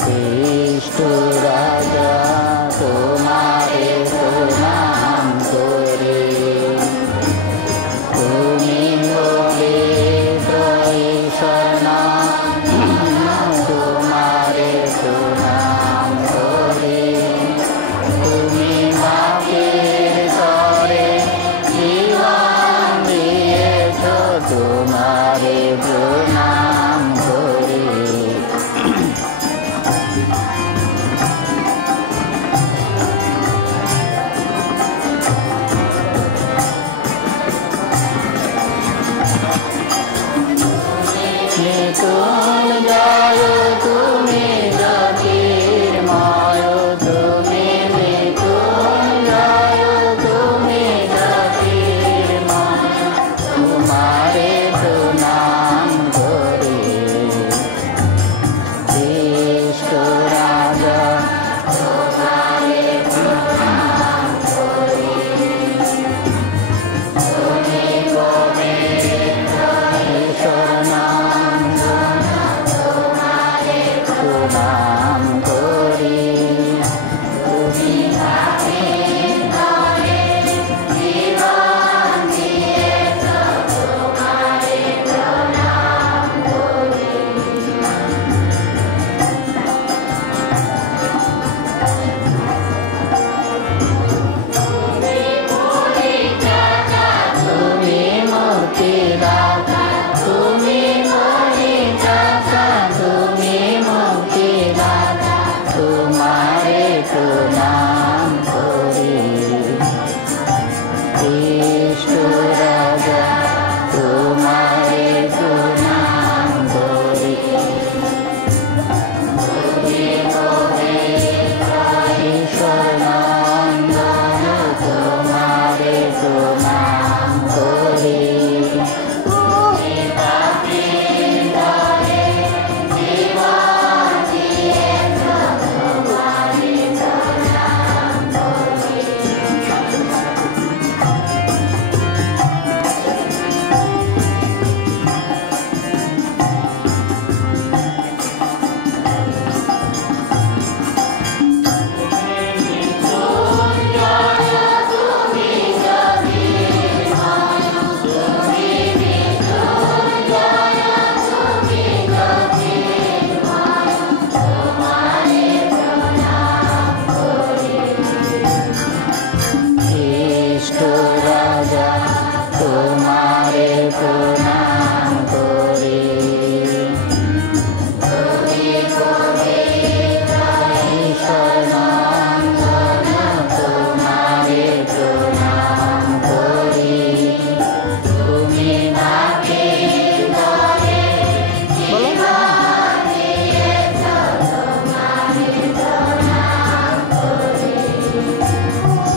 খ্রিষ্ট রাজা তোমারে প্রণাম করি, তুমি পবিত্র ঈশ্বর নাম তোমারে প্রণাম করি, তুমি বাপের তরে জীবন দিয়েছ তোমারে প্রণাম করি। নিতুল জয় তুমি জ্যোতির্ময়, তুমি নিতুল জয় তুমি জ্যোতির্ময়, তোমারে প্রণাম করি, খ্রিষ্ট রাজা তোমারে প্রণাম করি, তুমি পবিত্র ঈশ্বর নাম তোমারে প্রণাম করি, তুমি বাপের তরে জীবন দিয়েছ তোমারে প্রণাম করি। তুমি মুক্তিদাতা, তুমি পরিত্রাতা, তুমি মুক্তিদাতা, তোমারে প্রণাম করি, খ্রিষ্ট রাজা তোমারে প্রণাম করি, তুমি পবিত্র ঈশ্বর নন্দন তোমারে প্রণাম করি, তুমি বাপের তরে জীবন দিয়েছ তোমারে প্রণাম করি। খ্রিষ্ট রাজা তোমারে প্রণাম করি, তুমি পবিত্র ঈশ্বর নন্দন তোমারে প্রণাম করি, তুমি বাপের তরে জীবন দিয়েছ তোমারে প্রণাম করি,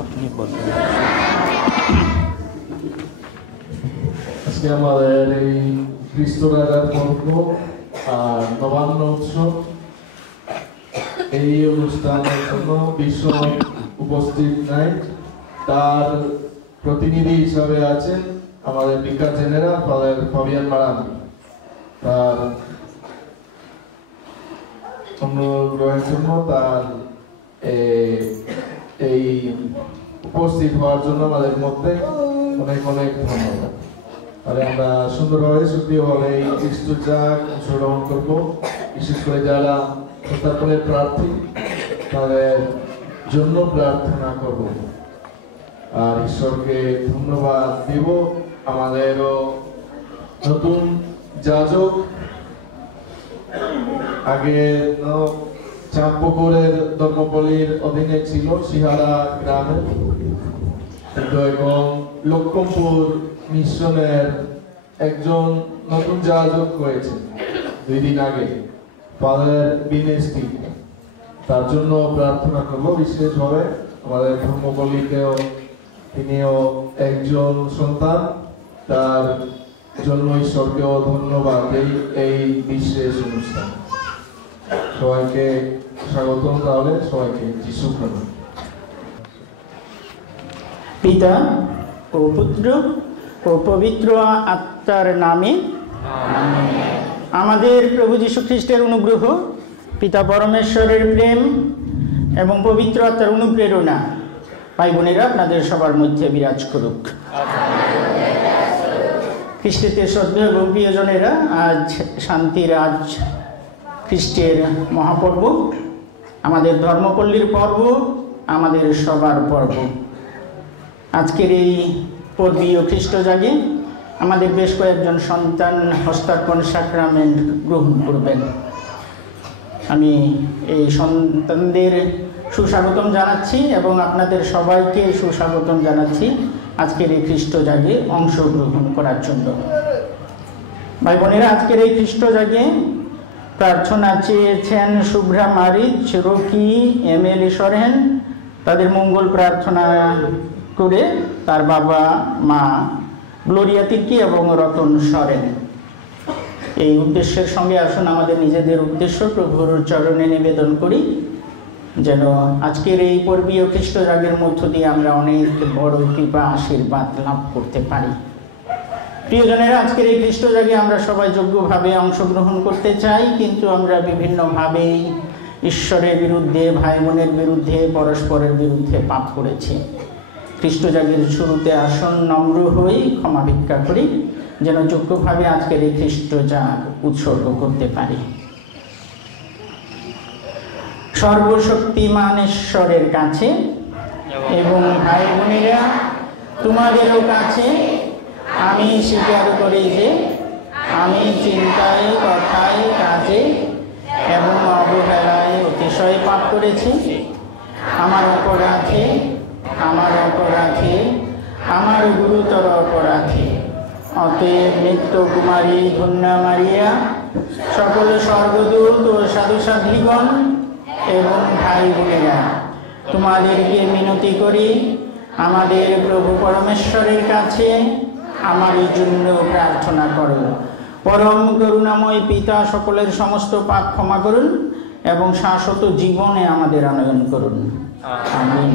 আপনি বলবেন। আজকে আমাদের এই খ্রিস্ট রাজার পর্ব আর নবান্ন উৎসব, এই অনুষ্ঠানের জন্য বিষয় উপস্থিত নাই, তার প্রতিনিধি হিসাবে আছেন আমাদের বিকাশ জেনারেল ফাদার ফাবিয়ান মারান। তার অনুগ্রহের জন্য তার এই উপস্থিত হওয়ার জন্য আমাদের মধ্যে অনেক অনেক ধন্যবাদ। আর আমরা সুন্দরভাবে সুপ্রিয়ভাবে এই খ্রিস্টপূজা অংশগ্রহণ করবো, বিশেষ করে যারা প্রস্তাবনের প্রার্থী তাদের জন্য প্রার্থনা করব আর ঈশ্বরকে ধন্যবাদ দিব। আমাদেরও নতুন যাজক আগে চাঁদপুকুরের ধর্মপল্লীর অধীনে ছিল সিহারা গ্রামে, কিন্তু এখন লক্ষ্মণপুর মিশনের একজন নতুন যাজক হয়েছে 2 দিন আগে, ফাদার বিনেস্টি। তার জন্য প্রার্থনা করবো বিশেষভাবে। আমাদের ধর্মপল্লীতেও তিনিও একজন সন্তান, তার জন্য ঈশ্বরকেও ধন্যবাদ এই বিশেষ অনুষ্ঠান। সবাইকে স্বাগতম। তাহলে সবাইকে যিশু প্রণাম। পিতা ও পুত্র ও পবিত্র আত্মার নামে আমাদের প্রভু যীশু খ্রিস্টের অনুগ্রহ, পিতা পরমেশ্বরের প্রেম এবং পবিত্র আত্মার অনুপ্রেরণা ভাই বোনেরা আপনাদের সবার মধ্যে বিরাজ করুক। খ্রিস্টের শ্রদ্ধেয় এবং প্রিয়জনেরা, আজ শান্তির আজ খ্রিস্টের মহাপর্ব, আমাদের ধর্মপল্লীর পর্ব, আমাদের সবার পর্ব। আজকের এই পর্বীয় খ্রিস্ট জাগে আমাদের বেশ কয়েকজন সন্তান হস্তার্পণ সাক্রামেন্ট গ্রহণ করবেন। আমি এই সন্তানদের সুস্বাগতম জানাচ্ছি এবং আপনাদের সবাইকে সুস্বাগতম জানাচ্ছি আজকের এই খ্রিস্ট জাগে অংশগ্রহণ করার জন্য। ভাই বোনেরা, আজকের এই খ্রিস্ট জাগে প্রার্থনা চেয়েছেন শুভ্রা মারিচ, রকি, এমএলএ সরেন। তাদের মঙ্গল প্রার্থনা করে তার বাবা মা গ্লোরিয়া তির্কি এবং রতন সরেন। এই উদ্দেশ্যের সঙ্গে আসুন আমাদের নিজেদের উদ্দেশ্য প্রভুর চরণে নিবেদন করি, যেন আজকের এই পর্বীয় খ্রিস্ট জাগের মধ্য দিয়ে আমরা অনেক বড় কৃপা আশীর্বাদ লাভ করতে পারি। প্রিয়জনেরা, আজকের এই খ্রিস্ট জাগে আমরা সবাই যোগ্যভাবে অংশগ্রহণ করতে চাই, কিন্তু আমরা বিভিন্নভাবেই ঈশ্বরের বিরুদ্ধে, ভাই বোনের বিরুদ্ধে, পরস্পরের বিরুদ্ধে পাপ করেছি। খ্রিস্ট জাগের শুরুতে আসন নম্র হয়ে ক্ষমা ভিক্ষা করি, যেন যোগ্যভাবে আজকের এই খ্রিস্ট জাগ উৎসর্গ করতে পারি। সর্বশক্তিমান ঈশ্বরের কাছে এবং ভাই বোনেরা তোমাদেরও কাছে আমি স্বীকার করি যে আমি চিন্তায়, কথায়, কাজে এবং অবহেলায় অতিশয় পাপ করেছি। আমার অপরাধে, আমার গুরুতর অপরাধে। অতএব নিত্য কুমারী ধন্যা মারিয়া, সকল স্বর্গদূত ও সাধু সাধ্বীগণ এবং ভাই বোনেরা, তোমাদেরকে মিনতি করি আমাদের প্রভু পরমেশ্বরের কাছে আমার জন্য প্রার্থনা করো। পরম করুণাময় পিতা সকলের সমস্ত পাপ ক্ষমা করুন এবং শাশ্বত জীবনে আমাদের আনয়ন করুন। আমিন।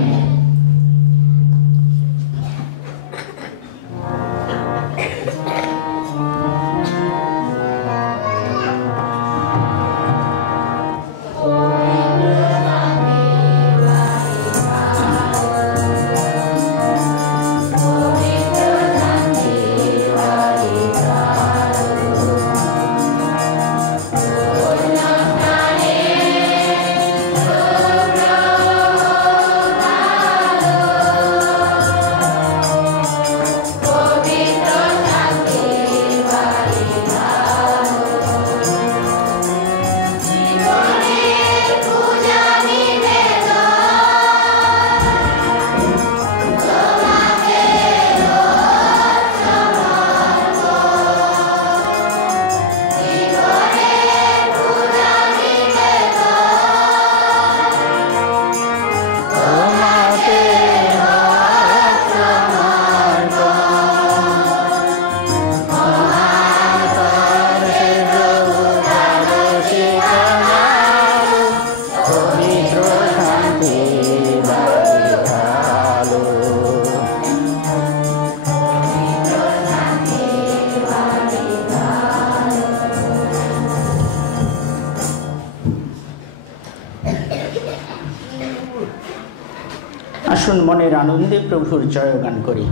আসুন মনের আনন্দে প্রভুর জয়গান করি।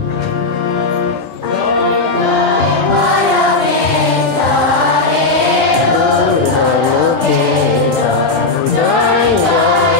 জয় জয়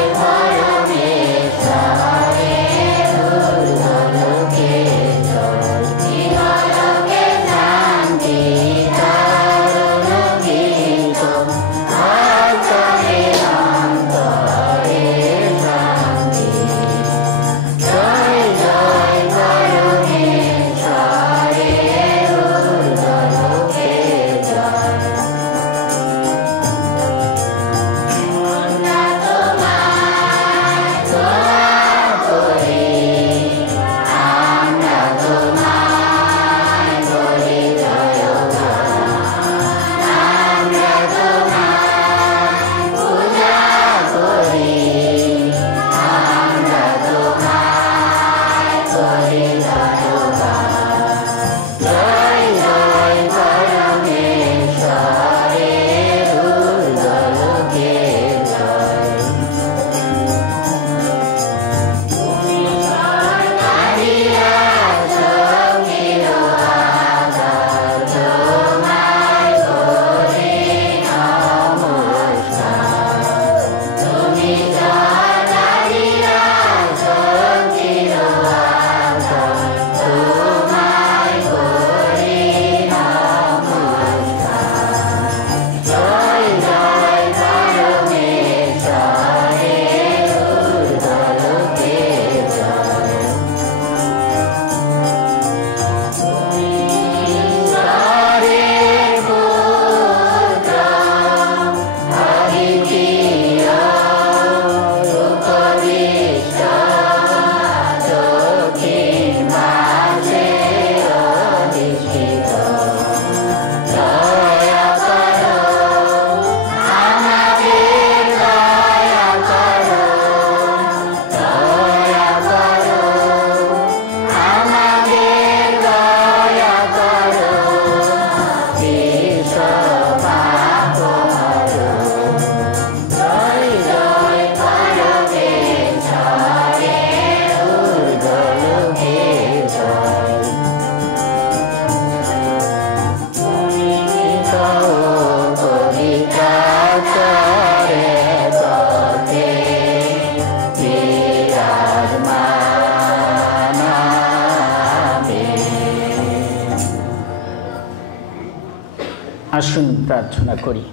আসুন প্রার্থনা করি।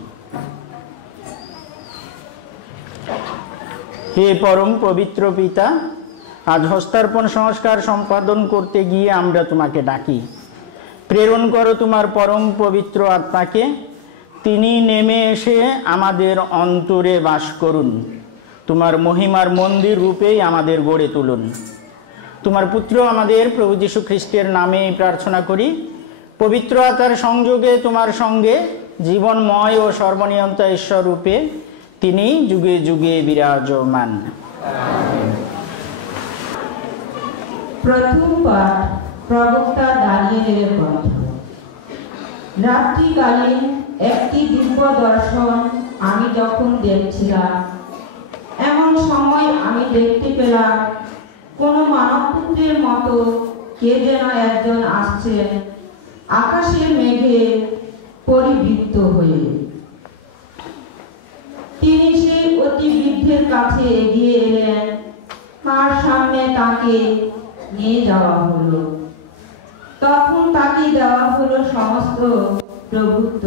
হে পরম পবিত্র পিতা, আজ হস্তার্পণ সংস্কার সম্পাদন করতে গিয়ে আমরা তোমাকে ডাকি। প্রেরণ করো তোমার পরম পবিত্র আত্মাকে, তিনি নেমে এসে আমাদের অন্তরে বাস করুন। তোমার মহিমার মন্দির রূপেই আমাদের গড়ে তুলুন। তোমার পুত্র আমাদের প্রভু যীশু খ্রিস্টের নামে প্রার্থনা করি। পবিত্র আত্মার সংযোগে তোমার সঙ্গে জীবনময় ও সর্বনিয়ন্তা ঈশ্বর রূপে তিনি যুগে যুগে বিরাজমান। প্রথম পাঠ প্রবক্তা দানিয়েলের গ্রন্থ। রাত্রিকালীন একটি দিব্য দর্শন আমি যখন দেখছিলাম, এমন সময় আমি দেখতে পেলাম কোন মানবপুত্রের মতো কে যেন একজন আসছেন আকাশের মেঘে পরিবৃত্ত হয়ে। তিনি সেই অতি বৃদ্ধের কাছে এগিয়ে এলেন, তার সামনে তাকে নিয়ে যাওয়া হলো। তখন তাকে দেওয়া হলো সমস্ত প্রভুত্ব,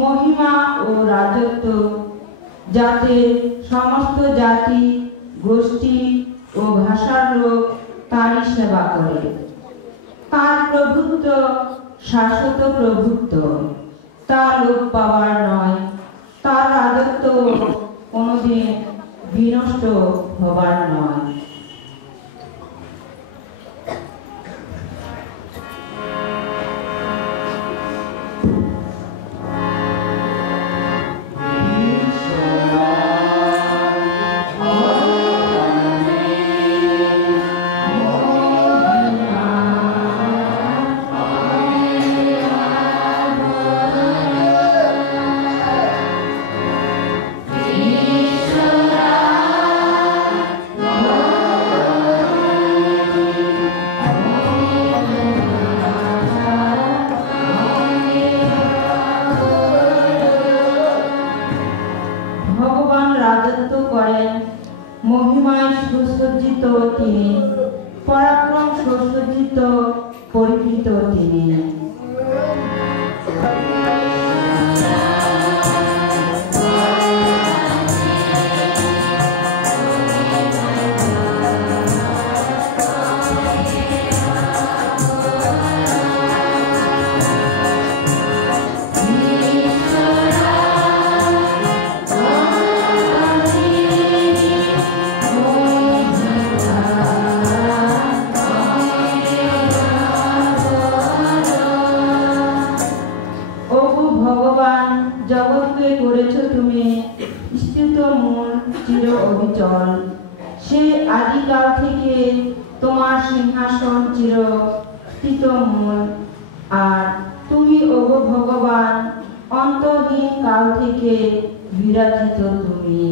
মহিমা ও রাজত্ব, যাতে সমস্ত জাতি, গোষ্ঠী ও ভাষার লোক তারই সেবা করে। তার প্রভুত্ব শাশ্বত প্রভুত্ব, তা লোপ পাওয়ার নয়। তার রাজত্ব কোনোদিন বিনষ্ট হবার নয়। মহিমায় সুসজ্জিত তিনি, পরাক্রম সুসজ্জিত পরিকৃত তিনি। জগৎকে করেছ তুমি স্থিত মূল চির অবিচল। সে আদিকাল থেকে তোমার সিংহাসন চির স্থিত মূল। আর তুমি ওগো ভগবান, অন্তহীন কাল থেকে বিরাজিত তুমি।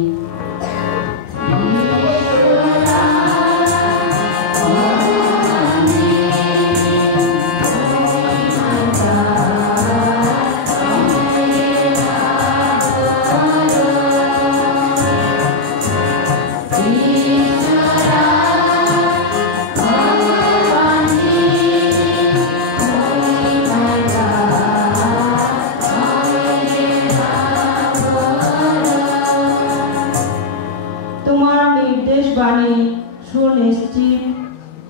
সুনিশ্চিত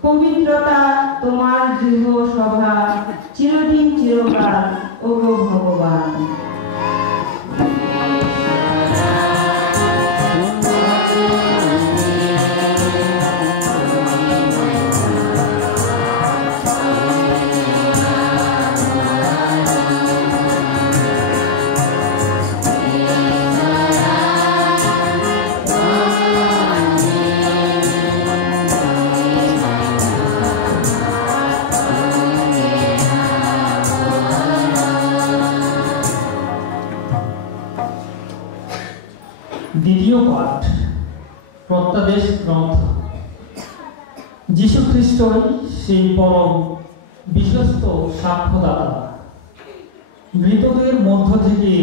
পবিত্রতা তোমার গৃহ সভা চিরদিন চিরকাল ওগো ভগবান। দ্বিতীয় পাঠ প্রত্যাদেশ গ্রন্থ। যীশু খ্রিস্টই সেই পরম বিশ্বস্ত সাক্ষ্যদাতা, মৃতদের মধ্য থেকে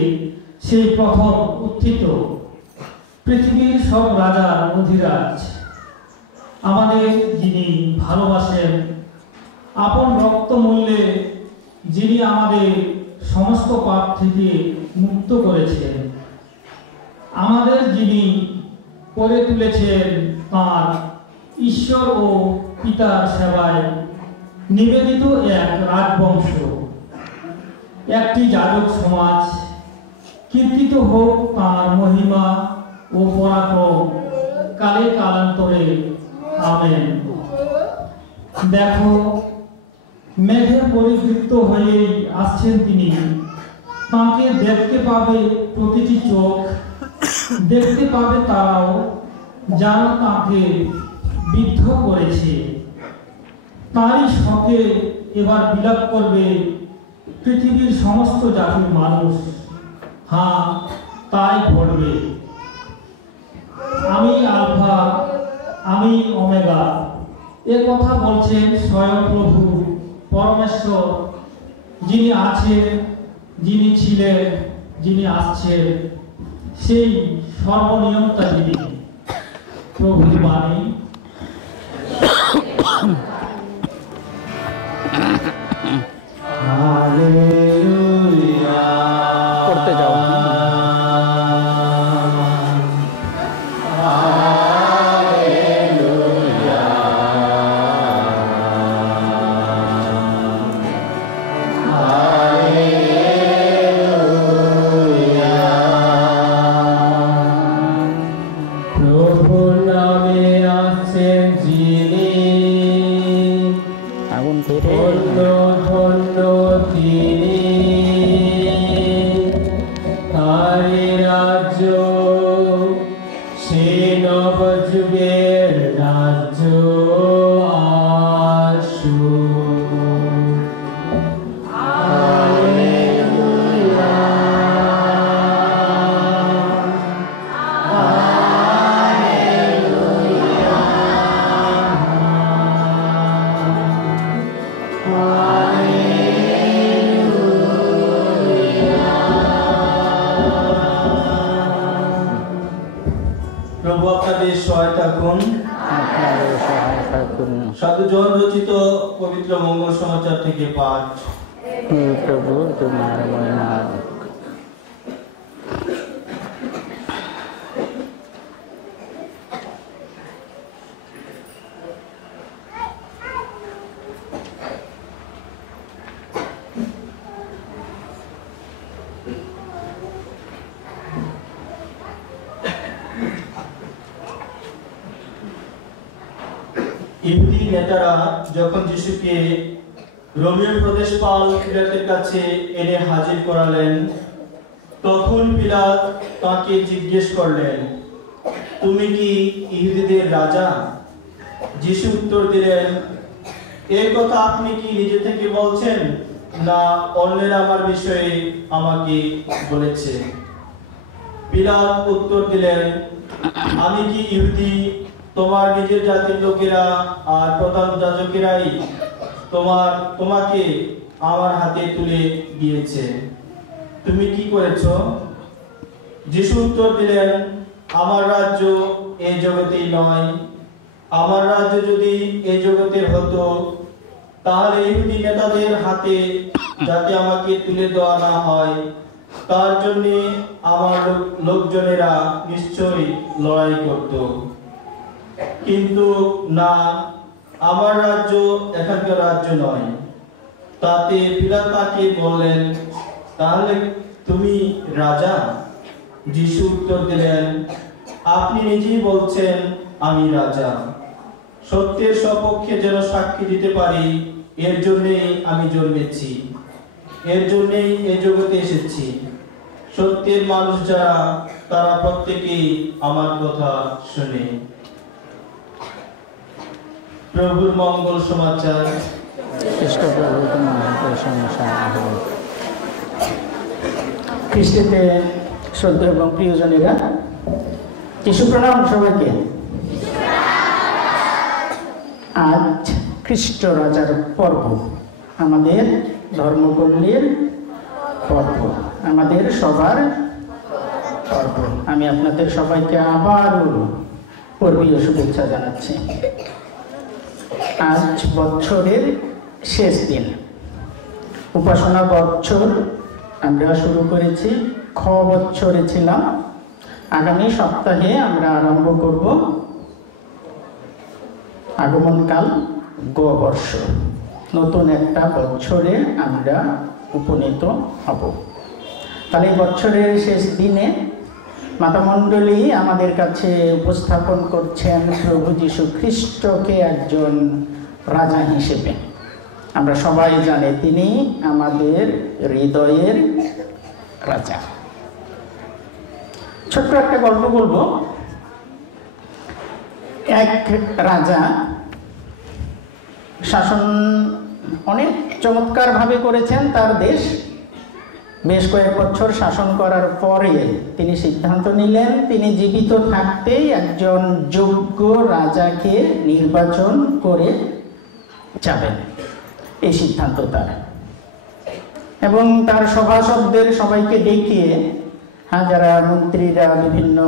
সেই প্রথম উত্থিত, পৃথিবীর সব রাজার অধিরাজ, আমাদের যিনি ভালোবাসেন, আপন রক্ত মূল্যে যিনি আমাদের সমস্ত পাপ থেকে মুক্ত করেছেন। আমাদের যিনি করে তুলেছেন তাঁর ঈশ্বর ও পিতার সেবায় নিবেদিত এক রাজবংশ, একটি যাজক সমাজ। কীর্তিত হোক তাঁর মহিমা ও পরাক্রম কালে কালান্তরে। আমেন। দেখো, মেঘের পরিবৃত্ত হয়েই আসছেন তিনি। তাঁকে দেখতে পাবে প্রতিটি চোখ, দেখতে পাবে তারাও যারা তাঁকে বিদ্ধ করেছে। তারই শোকে এবার বিলাপ করবে পৃথিবীর সমস্ত জাতির মানুষ। হ্যাঁ, তাই ঘটবে। আমি আলফা, আমি ওমেগা, এ কথা বলছেন স্বয়ং প্রভু পরমেশ্বর, যিনি আছেন, যিনি ছিলেন, যিনি আসছেন, সেই সর্বনিয়ন্তা যিনি। প্রভুর বাণী। করতে যাও। সাধুজন রচিত পবিত্র মঙ্গল সমাচার থেকে পাঠ। প্রভু তোমার মহিমা। ইহুদি নেতারা যখন যিশুকে রোমীয় প্রদেশপাল পিলাতের কাছে এনে হাজির করালেন, তখন পিলাত তাকে জিজ্ঞেস করলেন, তুমি কি ইহুদিদের রাজা? যিশু উত্তর দিলেন, এই কথা আপনি কি নিজে থেকে বলছেন, না অন্যেরা আমার বিষয়ে আমাকে বলেছে? পিলাত উত্তর দিলেন, আমি কি ইহুদি? তোমার নিজের জাতির লোকেরা আর প্রধান যাজকেরাই তোমাকে আমার হাতে তুলে দিয়েছে। তুমি কি করেছ? যিশু উত্তর দিলেন, আমার রাজ্য এই জগতেই নয়। আমার রাজ্য যদি এই জগতের হতো, তাহলে ইহুদি নেতাদের হাতে যাতে আমাকে তুলে দেওয়া না হয়, তার জন্য আমার লোকজনেরা নিশ্চয়ই লড়াই করত। কিন্তু না, আমার রাজ্য এখানকার রাজ্য নয়। তাতে পিলাত তাকে বললেন, তাহলে তুমি রাজা? যিশু উত্তর দিলেন, আপনি নিজেই বলছেন আমি রাজা। সত্যের সপক্ষে যেন সাক্ষী দিতে পারি, এর জন্যই আমি জন্মেছি, এর জন্যই এই জগতে এসেছি। সত্যের মানুষ যারা, তারা প্রত্যেকেই আমার কথা শুনে। প্রভুর মঙ্গল সমাচার। খ্রিস্টে শ্রদ্ধা এবং প্রিয়জনেরা, যিশু প্রণাম সবাইকে। আজ খ্রিস্ট রাজার পর্ব, আমাদের ধর্মপল্লীর পর্ব, আমাদের সবার পর্ব। আমি আপনাদের সবাইকে আবারও পর্বীয় শুভেচ্ছা জানাচ্ছি। আজ বছরের শেষ দিন, উপাসনা বছর আমরা শুরু করেছি খ বৎসরে ছিলাম। আগামী সপ্তাহে আমরা আরম্ভ করব আগমনকাল গ বর্ষ, নতুন একটা বছরে আমরা উপনীত হব। তাহলে এই বছরের শেষ দিনে মাতামণ্ডলী আমাদের কাছে উপস্থাপন করছেন প্রভু যীশু খ্রিস্টকে একজন রাজা হিসেবে। আমরা সবাই জানি তিনি আমাদের হৃদয়ের রাজা। ছোট্ট একটা গল্প বলবো। এক রাজা শাসন অনেক চমৎকার ভাবে করেছেন তার দেশ। বেশ কয়েক বছর শাসন করার পরে তিনি সিদ্ধান্ত নিলেন তিনি জীবিত থাকতেই একজন যোগ্য রাজাকে নির্বাচন করে যাবেন, এই সিদ্ধান্ত তার। এবং তার সভাসদদের সবাইকে ডেকে, যারা মন্ত্রীরা, বিভিন্ন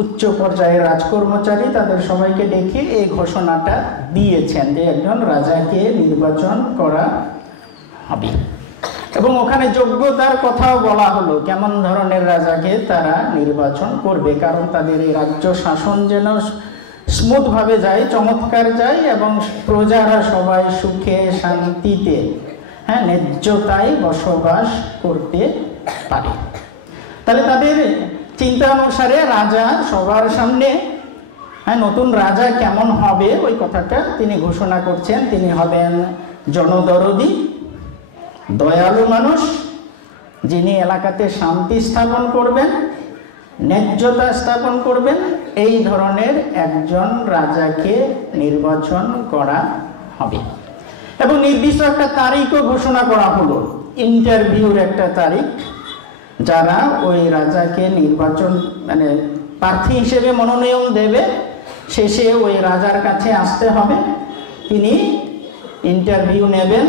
উচ্চ পর্যায়ের রাজকর্মচারী, তাদের সবাইকে ডেকে এই ঘোষণাটা দিয়েছেন যে একজন রাজাকে নির্বাচন করা হবে। এবং ওখানে যোগ্যতার কথাও বলা হলো কেমন ধরনের রাজাকে তারা নির্বাচন করবে, কারণ তাদের এই রাজ্য শাসন যেন স্মুথ ভাবে যায়, চমৎকার যায় এবং প্রজারা সবাই সুখে শান্তিতে, ন্যায্যতায় বসবাস করতে পারে। তাহলে তাদের চিন্তা অনুসারে রাজা সবার সামনে, নতুন রাজা কেমন হবে ওই কথাটা তিনি ঘোষণা করছেন। তিনি হবেন জনদরদী, দয়ালু মানুষ, যিনি এলাকাতে শান্তি স্থাপন করবেন, ন্যায্যতা স্থাপন করবেন। এই ধরনের একজন রাজাকে নির্বাচন করা হবে। এবং নির্দিষ্ট একটা তারিখও ঘোষণা করা হলো, ইন্টারভিউর একটা তারিখ। যারা ওই রাজাকে নির্বাচন প্রার্থী হিসেবে মনোনয়ন দেবে, শেষে ওই রাজার কাছে আসতে হবে, তিনি ইন্টারভিউ নেবেন,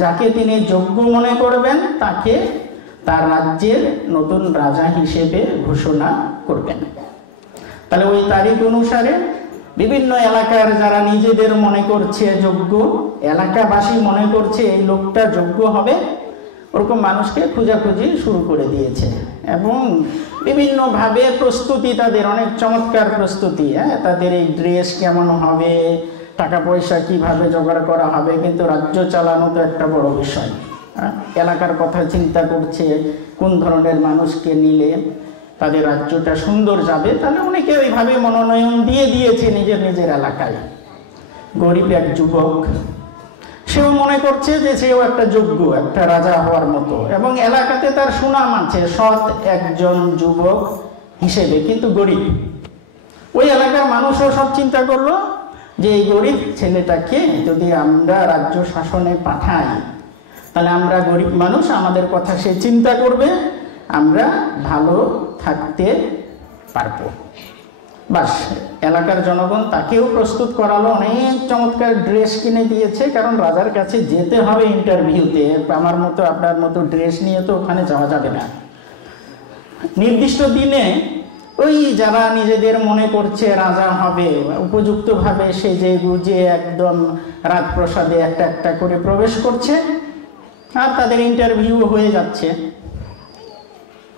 যাকে তিনি যোগ্য মনে করবেন তাকে তার রাজ্যের নতুন রাজা হিসেবে ঘোষণা করবেন। তাহলে ওই তারিখ অনুসারে বিভিন্ন এলাকার যারা নিজেদের মনে করছে যোগ্য, এলাকাবাসী মনে করছে এই লোকটা যোগ্য হবে, ওরকম মানুষকে খোঁজাখুঁজি শুরু করে দিয়েছে। এবং বিভিন্নভাবে প্রস্তুতি, তাদের অনেক চমৎকার প্রস্তুতি। তাদের এই ড্রেস কেমন হবে, টাকা পয়সা কিভাবে জোগাড় করা হবে, কিন্তু রাজ্য চালানো তো একটা বড় বিষয়। এলাকার কথা চিন্তা করছে, কোন ধরনের মানুষকে নিলে তাদের রাজ্যটা সুন্দর যাবে। তাহলে অনেকে ওইভাবে মনোনয়ন দিয়ে দিয়েছে নিজের নিজের এলাকায়। গরিব এক যুবক, সেও মনে করছে যে সেও একটা যোগ্য, একটা রাজা হওয়ার মতো, এবং এলাকাতে তার সুনাম আছে সৎ একজন যুবক হিসেবে, কিন্তু গরিব। ওই এলাকার মানুষও সব চিন্তা করলো যে এই গরিব ছেলেটাকে যদি আমরা রাজ্য শাসনে পাঠাই, তাহলে আমরা গরিব মানুষ, আমাদের কথা সে চিন্তা করবে, আমরা ভালো থাকতে পারবো। বাস, এলাকার জনগণ তাকেও প্রস্তুত করালো, অনেক চমৎকার ড্রেস কিনে দিয়েছে, কারণ রাজার কাছে যেতে হবে ইন্টারভিউতে। আমার মতো আপনার মতো ড্রেস নিয়ে তো ওখানে যাওয়া যাবে না। নির্দিষ্ট দিনে ওই যারা নিজেদের মনে করছে রাজা হবে, উপযুক্তভাবে সেজে গুজে একদম রাজপ্রাসাদে একটা একটা করে প্রবেশ করছে, আর তাদের ইন্টারভিউ হয়ে যাচ্ছে।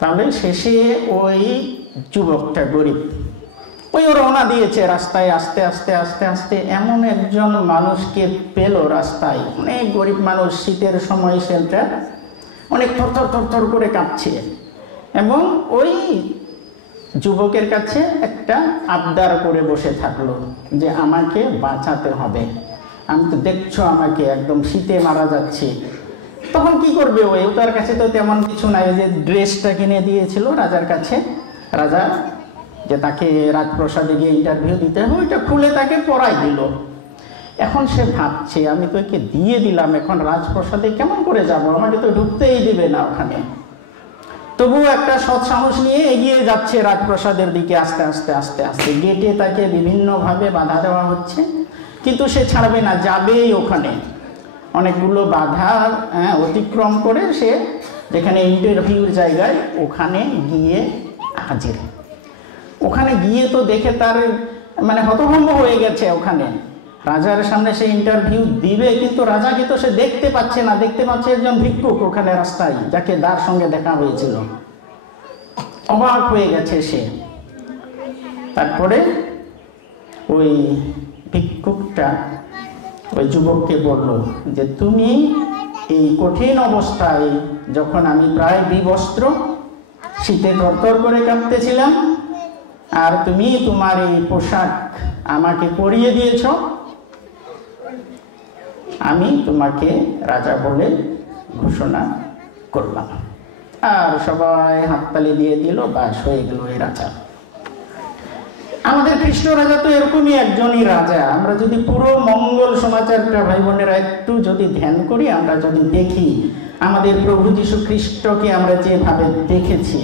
তাহলে শেষে ওই যুবকটা গরিব, ওই রওনা দিয়েছে রাস্তায়। আস্তে আস্তে আস্তে আস্তে এমন একজন মানুষকে পেল রাস্তায়, অনেক গরিব মানুষ, শীতের সময় সেটা অনেক থরথর থরথর করে কাঁপছে। এবং ওই যুবকের কাছে একটা আবদার করে বসে থাকলো যে আমাকে বাঁচাতে হবে, আমি তো দেখছো আমাকে একদম শীতে মারা যাচ্ছি। তখন কি করবে ওই, তার কাছে তো তেমন কিছু নাই, যে ড্রেসটা কিনে দিয়েছিল রাজার কাছে, রাজা যে তাকে রাজপ্রাসাদে গিয়ে ইন্টারভিউ দিতে হবে, ওইটা খুলে তাকে পরাই দিল। এখন সে ভাবছে আমি তো একে দিয়ে দিলাম, এখন রাজপ্রাসাদে কেমন করে যাব, আমাকে তো ঢুকতেই দিবে না ওখানে। তবুও একটা সৎ সাহস নিয়ে এগিয়ে যাচ্ছে রাজপ্রাসাদের দিকে। আস্তে আস্তে আস্তে আস্তে গেটে তাকে বিভিন্নভাবে বাধা দেওয়া হচ্ছে, কিন্তু সে ছাড়বে না, যাবেই ওখানে। অনেকগুলো বাধা অতিক্রম করে সে যেখানে ইন্টারভিউর জায়গায় ওখানে গিয়ে হাজির। ওখানে গিয়ে তো দেখে তার হতভম্ব হয়ে গেছে। ওখানে রাজার সামনে সে ইন্টারভিউ দিবে, কিন্তু রাজাকে তো সে দেখতে পাচ্ছে না, দেখতে পাচ্ছে একজন ভিক্ষুক ওখানে রাস্তায়, যাকে তার সঙ্গে দেখা হয়েছিল। অবাক হয়ে গেছে সে। তারপরে ওই ভিক্ষুকটা ওই যুবককে বলল যে তুমি এই কঠিন অবস্থায়, যখন আমি প্রায় বিবস্ত্র, শীতে তরতর করে কাঁপতেছিলাম, আর তুমি তোমার এই পোশাক আমাকে পরিয়ে দিয়েছ, আমি তোমাকে রাজা বলে ঘোষণা করলাম। আর সবাই হাততালি দিয়ে দিল, বাস হয়ে গেল এই রাজা। আমাদের খ্রিস্ট রাজা তো এরকমই একজনই রাজা। আমরা যদি পুরো মঙ্গল সমাচারটা ভাই বোনেরা একটু যদি ধ্যান করি, আমরা যদি দেখি আমাদের প্রভু যীশু খ্রিস্টকে আমরা যেভাবে দেখেছি,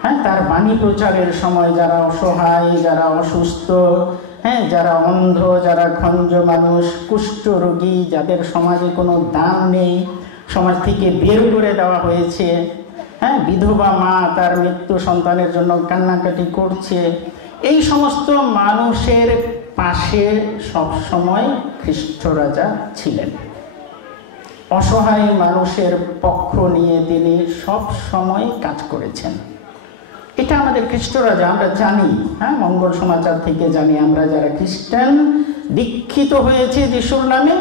হ্যাঁ, তার বাণী প্রচারের সময় যারা অসহায়, যারা অসুস্থ, হ্যাঁ, যারা অন্ধ, যারা খঞ্জ মানুষ, কুষ্ঠ রোগী, যাদের সমাজে কোনো দাম নেই, সমাজ থেকে বের করে দেওয়া হয়েছে, হ্যাঁ, বিধবা মা তার মৃত্যু সন্তানের জন্য কান্নাকাটি করছে, এই সমস্ত মানুষের পাশে সবসময় খ্রিস্ট রাজা ছিলেন। অসহায় মানুষের পক্ষ নিয়ে তিনি সব সময় কাজ করেছেন। এটা আমাদের খ্রিস্ট রাজা, আমরা জানি, হ্যাঁ, মঙ্গল সমাচার থেকে জানি। আমরা যারা খ্রিস্টান দীক্ষিত হয়েছে যিশুর নামে,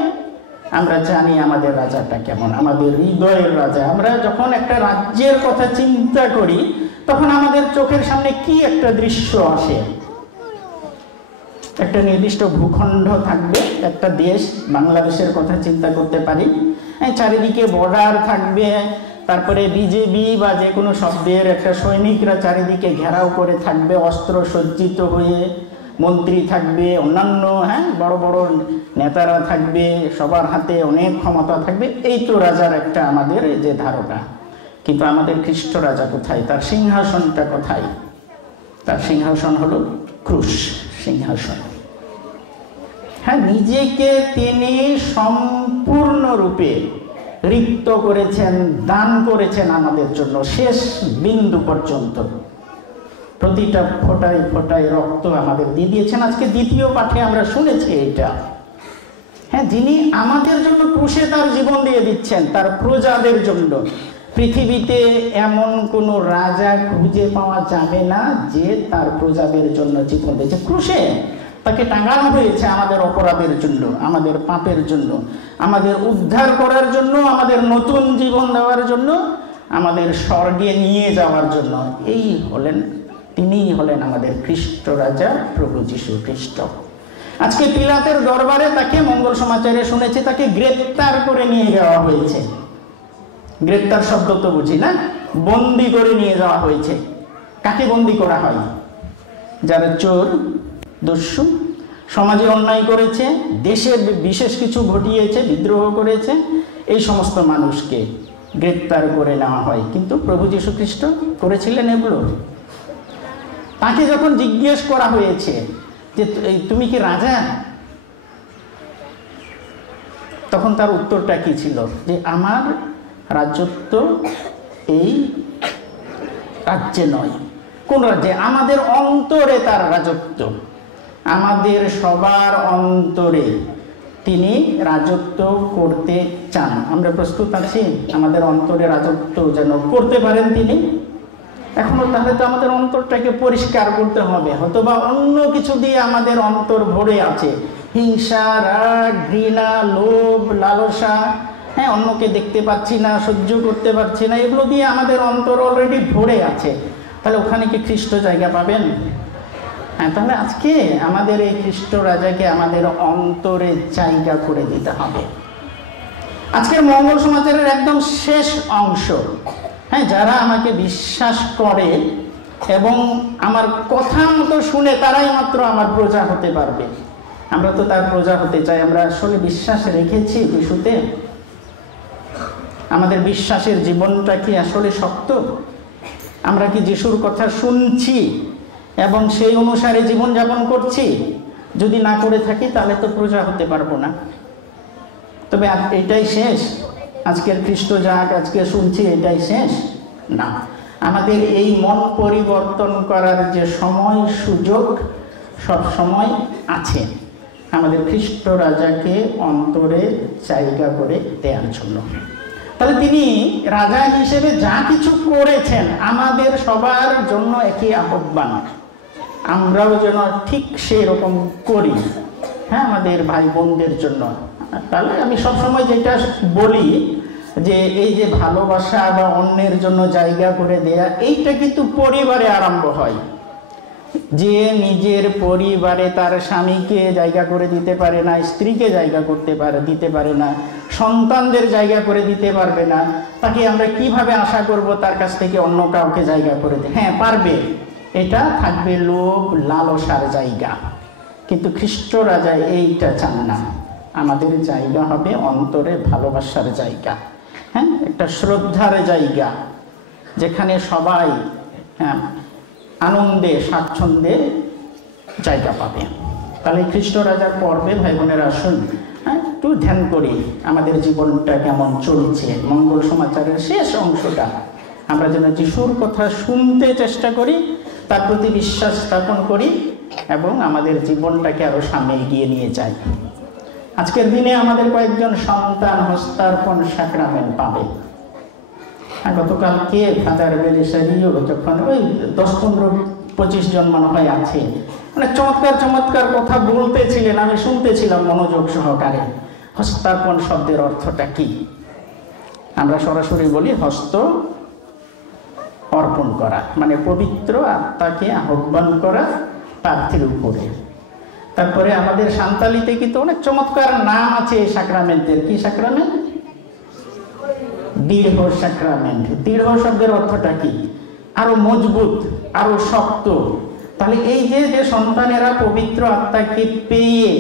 আমরা জানি আমাদের রাজাটা কেমন, আমাদের হৃদয়ের রাজা। আমরা যখন একটা রাজ্যের কথা চিন্তা করি, তখন আমাদের চোখের সামনে কি একটা দৃশ্য আসে? একটা নির্দিষ্ট ভূখণ্ড থাকবে, একটা দেশ, বাংলাদেশের কথা চিন্তা করতে পারি, চারিদিকে বর্ডার থাকবে, তারপরে বিজেপি বা যে কোনো শব্দের একটা সৈনিকরা চারিদিকে ঘেরাও করে থাকবে, অস্ত্র সজ্জিত হয়ে, মন্ত্রী থাকবে, অন্যান্য, হ্যাঁ, বড় বড় নেতারা থাকবে, সবার হাতে অনেক ক্ষমতা থাকবে। এই তো রাজার একটা আমাদের যে ধারণা। কিন্তু আমাদের খ্রিস্ট রাজা কোথায়? তার সিংহাসনটা কোথায়? তার সিংহাসন হলো ক্রুশ সিংহাসন। হ্যাঁ, নিজেকে তিনি সম্পূর্ণরূপে রিক্ত করেছেন, দান করেছেন আমাদের জন্য শেষ বিন্দু পর্যন্ত। প্রতিটা ফোঁটায় ফোঁটায় রক্ত আমাদের দিয়ে দিয়েছেন। আজকে দ্বিতীয় পাঠে আমরা শুনেছি এটা। হ্যাঁ, যিনি আমাদের জন্য ক্রুশে তার জীবন দিয়ে দিচ্ছেন, তার প্রজাদের জন্য। পৃথিবীতে এমন কোনো রাজা খুঁজে পাওয়া যাবে না যে তার প্রজাদের জন্য জীবন দিয়েছে। ক্রুশে তাকে টাঙানো হয়েছে আমাদের অপরাধের জন্য, আমাদের পাপের জন্য, আমাদের উদ্ধার করার জন্য, আমাদের নতুন জীবন দেওয়ার জন্য, আমাদের স্বর্গে নিয়ে যাওয়ার জন্য। তিনিই হলেন আমাদের খ্রিস্ট রাজা প্রভু যীশু খ্রিস্ট। আজকে পিলাতের দরবারে তাকে, মঙ্গল সমাচারে শুনেছি, তাকে গ্রেপ্তার করে নিয়ে যাওয়া হয়েছে। গ্রেপ্তার শব্দ তো বুঝি না, বন্দি করে নিয়ে যাওয়া হয়েছে। কাকে বন্দি করা হয়? যারা চোর, দস্যু, সমাজে অন্যায় করেছে, দেশে বিশেষ কিছু ঘটিয়েছে, বিদ্রোহ করেছে, এই সমস্ত মানুষকে গ্রেপ্তার করে নেওয়া হয়। কিন্তু প্রভু যীশু খ্রিস্ট করেছিলেন এগুলো? তাকে যখন জিজ্ঞেস করা হয়েছে যে তুমি কি রাজা, তখন তার উত্তরটা কি ছিল? যে আমার রাজত্ব এই রাজ্যে নয়। কোন রাজ্যে? আমাদের অন্তরে তার রাজত্ব, আমাদের সবার অন্তরে তিনি রাজত্ব করতে চান। আমরা প্রস্তুত আছি আমাদের অন্তরে রাজত্ব যেন করতে পারেন তিনি। এখনো তাহলে তো আমাদের অন্তরটাকে পরিষ্কার করতে হবে। হয়তোবা অন্য কিছু দিয়ে আমাদের অন্তর ভরে আছে, হিংসা, রাগ, ঘৃণা, লোভ, লালসা, হ্যাঁ, অন্যকে দেখতে পাচ্ছি না, সহ্য করতে পারছি না, এগুলো দিয়ে আমাদের অন্তর অলরেডি ভরে আছে। তাহলে ওখানে কি খ্রিস্ট জায়গা পাবেন? হ্যাঁ, তাহলে আজকে আমাদের এই খ্রিস্ট রাজাকে আমাদের অন্তরে জায়গা করে দিতে হবে। আজকের মঙ্গল সমাচারের একদম শেষ অংশ, হ্যাঁ, যারা আমাকে বিশ্বাস করে এবং আমার কথা মতো শুনে, তারাই মাত্র আমার প্রজা হতে পারবে। আমরা তো তার প্রজা হতে চাই। আমরা আসলে বিশ্বাস রেখেছি যিশুতে? আমাদের বিশ্বাসের জীবনটা কি আসলে শক্ত? আমরা কি যিশুর কথা শুনছি এবং সেই অনুসারে জীবনযাপন করছি? যদি না করে থাকি তাহলে তো প্রজা হতে পারবো না। তবে এটাই শেষ? আজকের খ্রিস্ট যাক আজকে শুনছি এটাই শেষ? না, আমাদের এই মন পরিবর্তন করার যে সময় সুযোগ সব সময় আছে। আমাদের খ্রিস্ট রাজাকে অন্তরে জায়গা করে দেওয়ার জন্য। তাহলে তিনি রাজা হিসেবে যা কিছু করেছেন আমাদের সবার জন্য একই আহ্বান, আমরাও যেন ঠিক সেরকম করি, হ্যাঁ, আমাদের ভাই বোনদের জন্য। তাহলে আমি সবসময় যেটা বলি যে এই যে ভালোবাসা বা অন্যের জন্য জায়গা করে দেয়া, এইটা কিন্তু পরিবারে আরম্ভ হয়। যে নিজের পরিবারে তার স্বামীকে জায়গা করে দিতে পারে না, স্ত্রীকে জায়গা দিতে পারে না, সন্তানদের জায়গা করে দিতে পারবে না, তাকে আমরা কিভাবে আশা করব তার কাছ থেকে অন্য কাউকে জায়গা করে দিতে? হ্যাঁ, পারবে, এটা থাকবে লোভ লালসার জায়গা। কিন্তু খ্রিস্ট রাজা এইটা চান না, আমাদের জায়গা হবে অন্তরে ভালোবাসার জায়গা, হ্যাঁ, একটা শ্রদ্ধার জায়গা, যেখানে সবাই আনন্দে স্বাচ্ছন্দ্যে জায়গা পাবে। তাহলে খ্রিস্ট রাজার পর্বে ভাই বোনেরা আসুন একটু ধ্যান করি আমাদের জীবনটা কেমন চলছে। মঙ্গল সমাচারের শেষ অংশটা আমরা যেন যিশুর কথা শুনতে চেষ্টা করি, তার প্রতি বিশ্বাস স্থাপন করি এবং আমাদের জীবনটাকে আরো সামনে এগিয়ে নিয়ে যাই। আজকের দিনে আমাদের কয়েকজন সন্তান হস্তার্পণ সাক্রামেন্ট পাবে। গতকালকে ফাদার বেলিসারিও যখন ওই 10-15-25 জন মনে হয় আছে, মানে চমৎকার চমৎকার কথা বলতেছিলেন, আমি শুনতেছিলাম মনোযোগ সহকারে। হস্তার্পণ শব্দের অর্থটা কি? আমরা সরাসরি বলি হস্ত অর্পণ করা, মানে পবিত্র আত্মাকে আহ্বান করা প্রার্থীর উপরে। তারপরে আমাদের সান্তালিতে কিন্তু অনেক চমৎকার নাম আছে এই সাক্রামেন্টের। কি সাক্রামেন্ট? দৃঢ় সাক্রামেন্ট। দৃঢ় শব্দের অর্থটা কি? আরো মজবুত, আরো শক্ত। তাহলে এই যে সন্তানেরা পবিত্র আত্মাকে পেয়ে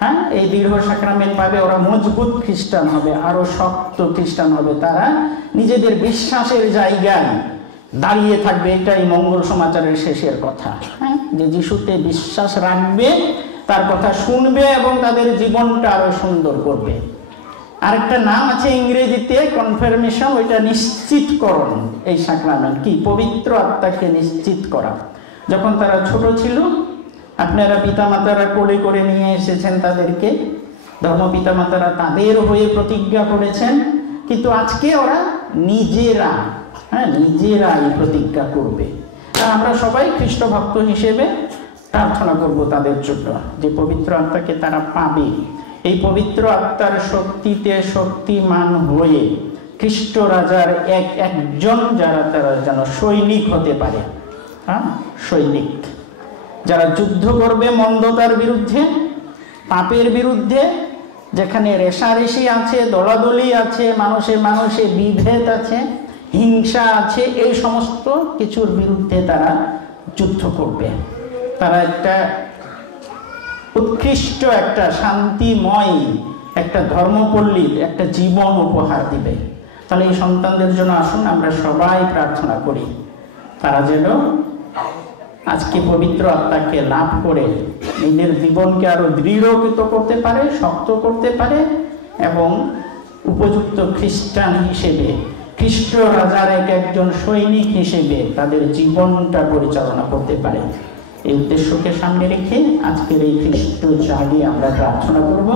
হ্যাঁ এই দৃঢ় সাক্রামেন্ট পাবে, ওরা মজবুত খ্রিস্টান হবে, আরো শক্ত খ্রিস্টান হবে, তারা নিজেদের বিশ্বাসের জায়গায় দাঁড়িয়ে থাকবে। এটাই মঙ্গল সমাচারের শেষের কথা, হ্যাঁ, যে যিশুতে বিশ্বাস রাখবে, তার কথা শুনবে এবং তাদের জীবনটা আরো সুন্দর করবে। আরেকটা নাম আছে ইংরেজিতে কনফার্মেশন, ওইটা নিশ্চিতকরণ। এই সাক্রামেন্ট কি? পবিত্র আত্মাকে নিশ্চিত করা। যখন তারা ছোট ছিল, আপনারা পিতামাতারা কোলে করে নিয়ে এসেছেন তাদেরকে, ধর্ম পিতামাতারা তাদের হয়ে প্রতিজ্ঞা করেছেন, কিন্তু আজকে ওরা নিজেরা নিজেরা এই প্রতিজ্ঞা করবে। আর আমরা সবাই খ্রিস্ট ভক্ত হিসেবে প্রার্থনা করব তাদের জন্য যে পবিত্র আত্মাকে তারা পাবে। এই পবিত্র আত্মার শক্তিতে শক্তিমান হয়ে খ্রিস্ট রাজার একজন যারা তারা যেন সৈনিক হতে পারে, হ্যাঁ, সৈনিক যারা যুদ্ধ করবে মন্দতার বিরুদ্ধে, পাপের বিরুদ্ধে, যেখানে রেষারেষি আছে, দলাদলি আছে, মানুষে বিভেদ আছে, হিংসা আছে, এই সমস্ত কিছুর বিরুদ্ধে তারা যুদ্ধ করবে। তারা একটা উৎকৃষ্ট, একটা শান্তিময়, একটা ধর্মপল্লীর একটা জীবন উপহার দিবে। তাহলে এই সন্তানদের জন্য আসুন আমরা সবাই প্রার্থনা করি, তারা যেন আজকে পবিত্র আত্মাকে লাভ করে নিজের জীবনকে আরো দৃঢ়কৃত করতে পারে, শক্ত করতে পারে এবং উপযুক্ত খ্রিস্টান হিসেবে, খ্রিস্ট রাজার একজন সৈনিক হিসেবে তাদের জীবনটা পরিচালনা করতে পারে। এই উদ্দেশ্যকে সামনে রেখে আজকের এই খ্রিস্ট জাগে আমরা প্রার্থনা করব।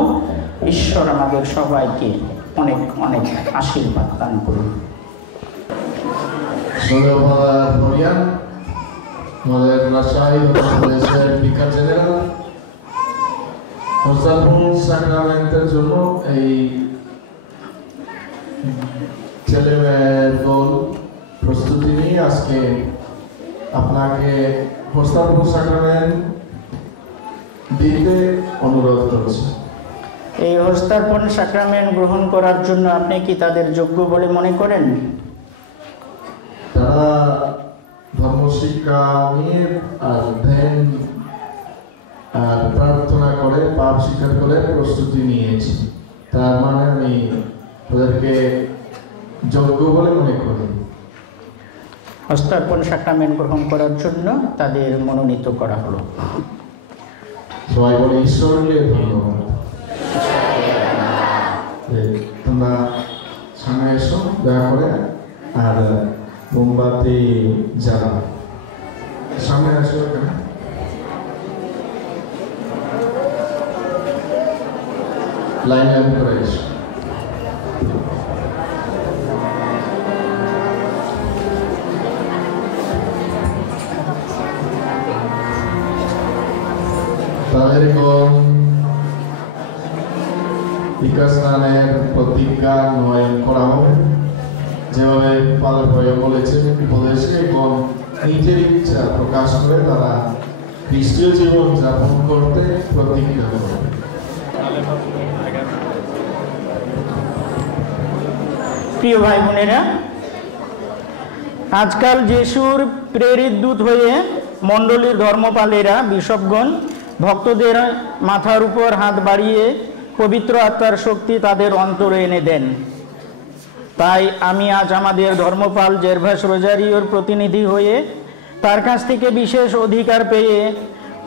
ঈশ্বর আমাদের সবাইকে অনেক অনেক আশীর্বাদ দান করুন। আমাদের রাজশাহী প্রদেশের ভিকার জেনারেল হস্তার্পণ সাক্রামেন্টের জন্য এই ছেলে মেয়ের দল প্রস্তুতি নিয়ে আজকে আপনাকে হস্তার্পণ সাক্রামেন্ট দিতে অনুরোধ করছি। এই হস্তার্পণ সাক্রামেন্ট গ্রহণ করার জন্য আপনি কি তাদের যোগ্য বলে মনে করেন? তারা ধর্মশিক্ষা নিয়ে আর ধ্যান আর প্রার্থনা করে পাপ স্বীকার করে প্রস্তুতি নিয়েছি, তার মানে আমি তাদেরকে যোগ্য বলে মনে করি। হস্তার্পণ সাক্রামেন্ট গ্রহণ করার জন্য তাদের মনোনীত করা হলো। সবাই বলে ঈশ্বরকে ধন্যবাদ। তোমরা সামনে এসো দয়া করে, আর মোমবাতি জ্বালাও। সামনে আসো এখানে। লাইন করে এসো। তাদেরগণ টিকা স্নানের প্রতিজ্ঞা নয়ন করা হবে। যেভাবে পালন হয়ে বলেছেন উপদেশে এবং নিজের ইচ্ছা প্রকাশ করে তারা খ্রিস্টীয় জীবন যাপন করতে প্রতিজ্ঞা করবে। প্রিয় ভাই বোনেরা, আজকাল যিশুর প্রেরিত দূত হয়ে মণ্ডলীর ধর্মপালেরা বিশপগণ ভক্তদের মাথার উপর হাত বাড়িয়ে পবিত্র আত্মার শক্তি তাদের অন্তরে এনে দেন। তাই আমি আজ আমাদের ধর্মপাল জেরভাস রোজারিওর প্রতিনিধি হয়ে তার কাছ থেকে বিশেষ অধিকার পেয়ে